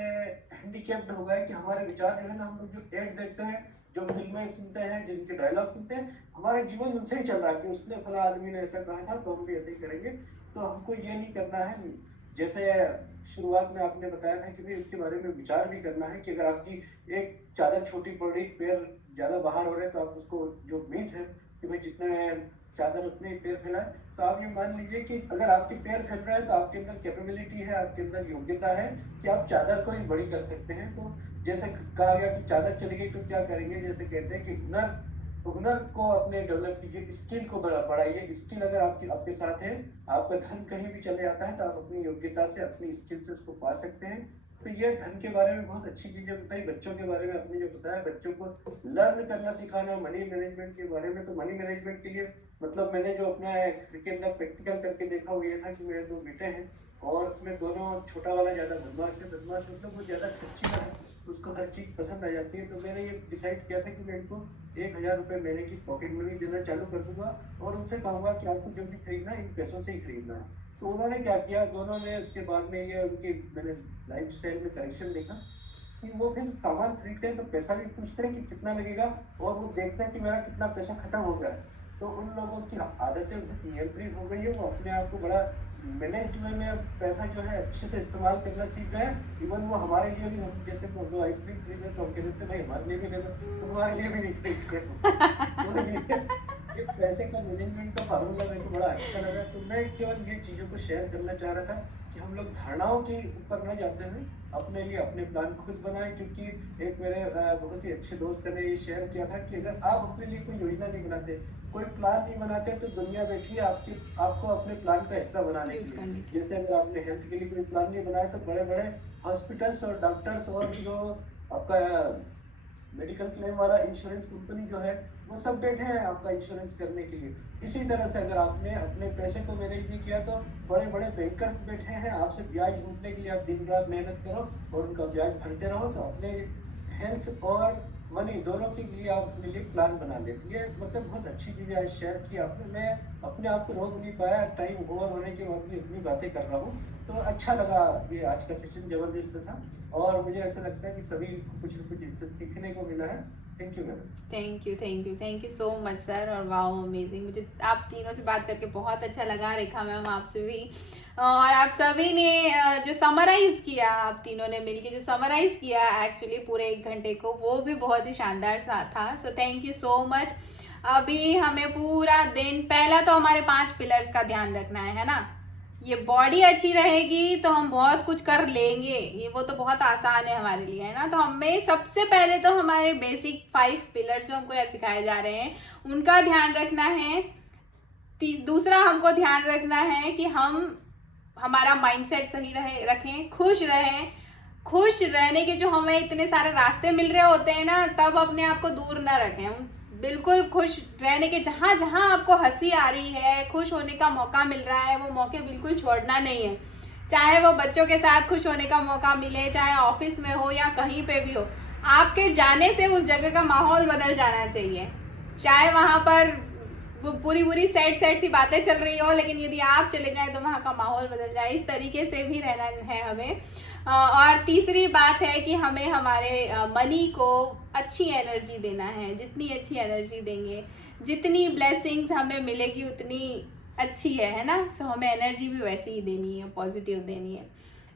हैंडीकैप्ड हो गए कि हमारे विचार जो है ना, हम लोग जो एड देखते हैं, जो फिल्में सुनते हैं, जिनके डायलॉग सुनते हैं, हमारा जीवन उनसे ही चल रहा है कि उसने फला आदमी ने ऐसा कहा था तो हम भी ऐसे ही करेंगे। तो हमको ये नहीं करना है। जैसे शुरुआत में आपने बताया था कि भाई उसके बारे में विचार भी करना है कि अगर आपकी एक चादर छोटी पड़ रही, पैर ज्यादा बाहर हो रहे हैं, तो आप उसको जो मीट है कि भाई जितने चादर उतने ही पैर फैलाए। तो आप ये मान लीजिए कि अगर आपके पैर फैल रहा है तो आपके अंदर कैपेबिलिटी है, आपके अंदर योग्यता है कि आप चादर को ही बड़ी कर सकते हैं। तो जैसे कहा गया कि चादर चली गई तो क्या करेंगे, जैसे कहते हैं कि हुनर को अपने डेवलप कीजिए, स्किल को बढ़ाइए। स्किल अगर आपके साथ है, आपका धन कहीं भी चले जाता है तो आप अपनी योग्यता से, अपनी स्किल से उसको पा सकते हैं। तो ये धन के बारे में बहुत अच्छी चीजें बताई। बच्चों के बारे में आपने जो बताया, बच्चों को लर्न करना सिखाना मनी मैनेजमेंट के बारे में। तो मनी मैनेजमेंट के लिए मतलब मैंने जो अपने घर के अंदर प्रैक्टिकल करके देखा वो ये था कि मेरे 2 बेटे हैं और उसमें दोनों, छोटा वाला ज्यादा बदमाश है। बदमाश मतलब वो ज्यादा खर्चीला है, उसको हर चीज पसंद आ जाती है। तो मैंने ये डिसाइड किया था कि मैं इनको 1000 रुपये महीने की पॉकेट मनी देना चालू कर दूंगा और उनसे कहूंगा कि आपको जो भी खरीदना है इन पैसों से ही खरीदना है। तो उन्होंने क्या किया, दोनों ने उसके बाद में ये उनकी मैंने लाइफ स्टाइल में करेक्शन देखा कि वो फिर सामान खरीदते हैं तो पैसा भी पूछते हैं कि कितना लगेगा और वो देखते हैं कि मेरा कितना पैसा खत्म हो गया है। तो उन लोगों की आदतें नियंत्रित हो गई है, वो अपने आप को बड़ा मैनेज में पैसा जो है अच्छे से इस्तेमाल करना सीख गए। इवन वो हमारे लिए भी, हम जैसे दो आइसक्रीम खरीदे तो हम कहते थे भाई हमारे लिए भी ले लो, तो हमारे लिए भी नहीं खरीदते। ये पैसे का मैनेजमेंट का फार्मूला मेरे को बड़ा अच्छा लगा। तो मैं केवल ये चीज़ों को शेयर करना चाह रहा था कि हम लोग धारणाओं के ऊपर न जाते हुए अपने लिए अपने प्लान खुद बनाएं। क्योंकि एक मेरे बहुत ही अच्छे दोस्त ने ये शेयर किया था कि अगर आप अपने लिए कोई योजना नहीं बनाते, कोई प्लान नहीं बनाते, तो दुनिया बैठी है आपको अपने प्लान का हिस्सा बनाने के लिए। जैसे अगर आपने हेल्थ के लिए कोई प्लान नहीं बनाया तो बड़े बड़े हॉस्पिटल्स और डॉक्टर्स और जो आपका मेडिकल क्लेम वाला इंश्योरेंस कंपनी जो है, वो सब बैठे हैं आपका इंश्योरेंस करने के लिए। इसी तरह से अगर आपने अपने पैसे को मैनेज नहीं किया तो बड़े बड़े बैंकर्स बैठे हैं आपसे ब्याज लूटने के लिए। आप दिन रात मेहनत करो और उनका ब्याज भरते रहो। तो अपने हेल्थ और मनी दोनों के लिए आप अपने लिए प्लान बना लेते हैं। मतलब बहुत अच्छी चीज़ें आज शेयर की आपने। मैं अपने आप को रोक नहीं पाया, टाइम ओवर होने के बाद भी इतनी बातें कर रहा हूँ। तो अच्छा लगा, ये आज का सेशन जबरदस्त था और मुझे ऐसा लगता है कि सभी कुछ न कुछ सीखने को मिला है। Thank you madam. Thank you so much sir. और वाओ अमेजिंग, मुझे आप तीनों से बात करके बहुत अच्छा लगा। रेखा मैम आपसे भी, और आप सभी ने जो समराइज किया, आप तीनों ने मिलके जो समराइज किया एक्चुअली पूरे 1 घंटे को, वो भी बहुत ही शानदार सा था। सो थैंक यू सो मच। अभी हमें पूरा दिन, पहला तो हमारे 5 पिलर्स का ध्यान रखना है ना। ये बॉडी अच्छी रहेगी तो हम बहुत कुछ कर लेंगे, ये वो तो बहुत आसान है हमारे लिए, है ना। तो हमें सबसे पहले तो हमारे बेसिक 5 पिलर जो हमको यहाँ सिखाए जा रहे हैं उनका ध्यान रखना है। दूसरा हमको ध्यान रखना है कि हमारा माइंडसेट सही रखें, खुश रहें। खुश रहने के जो हमें इतने सारे रास्ते मिल रहे होते हैं ना, तब अपने आप को दूर ना रखें। बिल्कुल खुश रहने के, जहाँ जहाँ आपको हंसी आ रही है, खुश होने का मौका मिल रहा है, वो मौके बिल्कुल छोड़ना नहीं है। चाहे वो बच्चों के साथ खुश होने का मौका मिले, चाहे ऑफिस में हो या कहीं पे भी हो, आपके जाने से उस जगह का माहौल बदल जाना चाहिए। चाहे वहाँ पर पूरी सेट सी बातें चल रही हो, लेकिन यदि आप चले जाएं तो वहाँ का माहौल बदल जाए। इस तरीके से भी रहना है हमें। और तीसरी बात है कि हमें हमारे मनी को अच्छी एनर्जी देना है। जितनी अच्छी एनर्जी देंगे, जितनी ब्लेसिंग्स हमें मिलेगी उतनी अच्छी है ना। सो हमें एनर्जी भी वैसी ही देनी है, पॉजिटिव देनी है।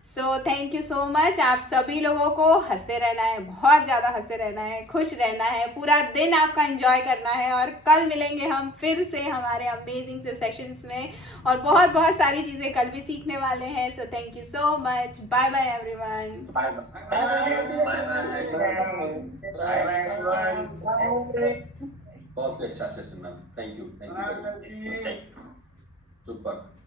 सो थैंक यू सो मच। आप सभी लोगों को हंसते रहना है, बहुत ज़्यादा हंसते रहना है, खुश रहना है, पूरा दिन आपका एंजॉय करना है। और कल मिलेंगे हम फिर से हमारे अमेजिंग से सेशंस में, और बहुत बहुत सारी चीज़ें कल भी सीखने वाले हैं। So thank you so much. Bye bye everyone. बहुत अच्छा session ma'am, thank you. Super.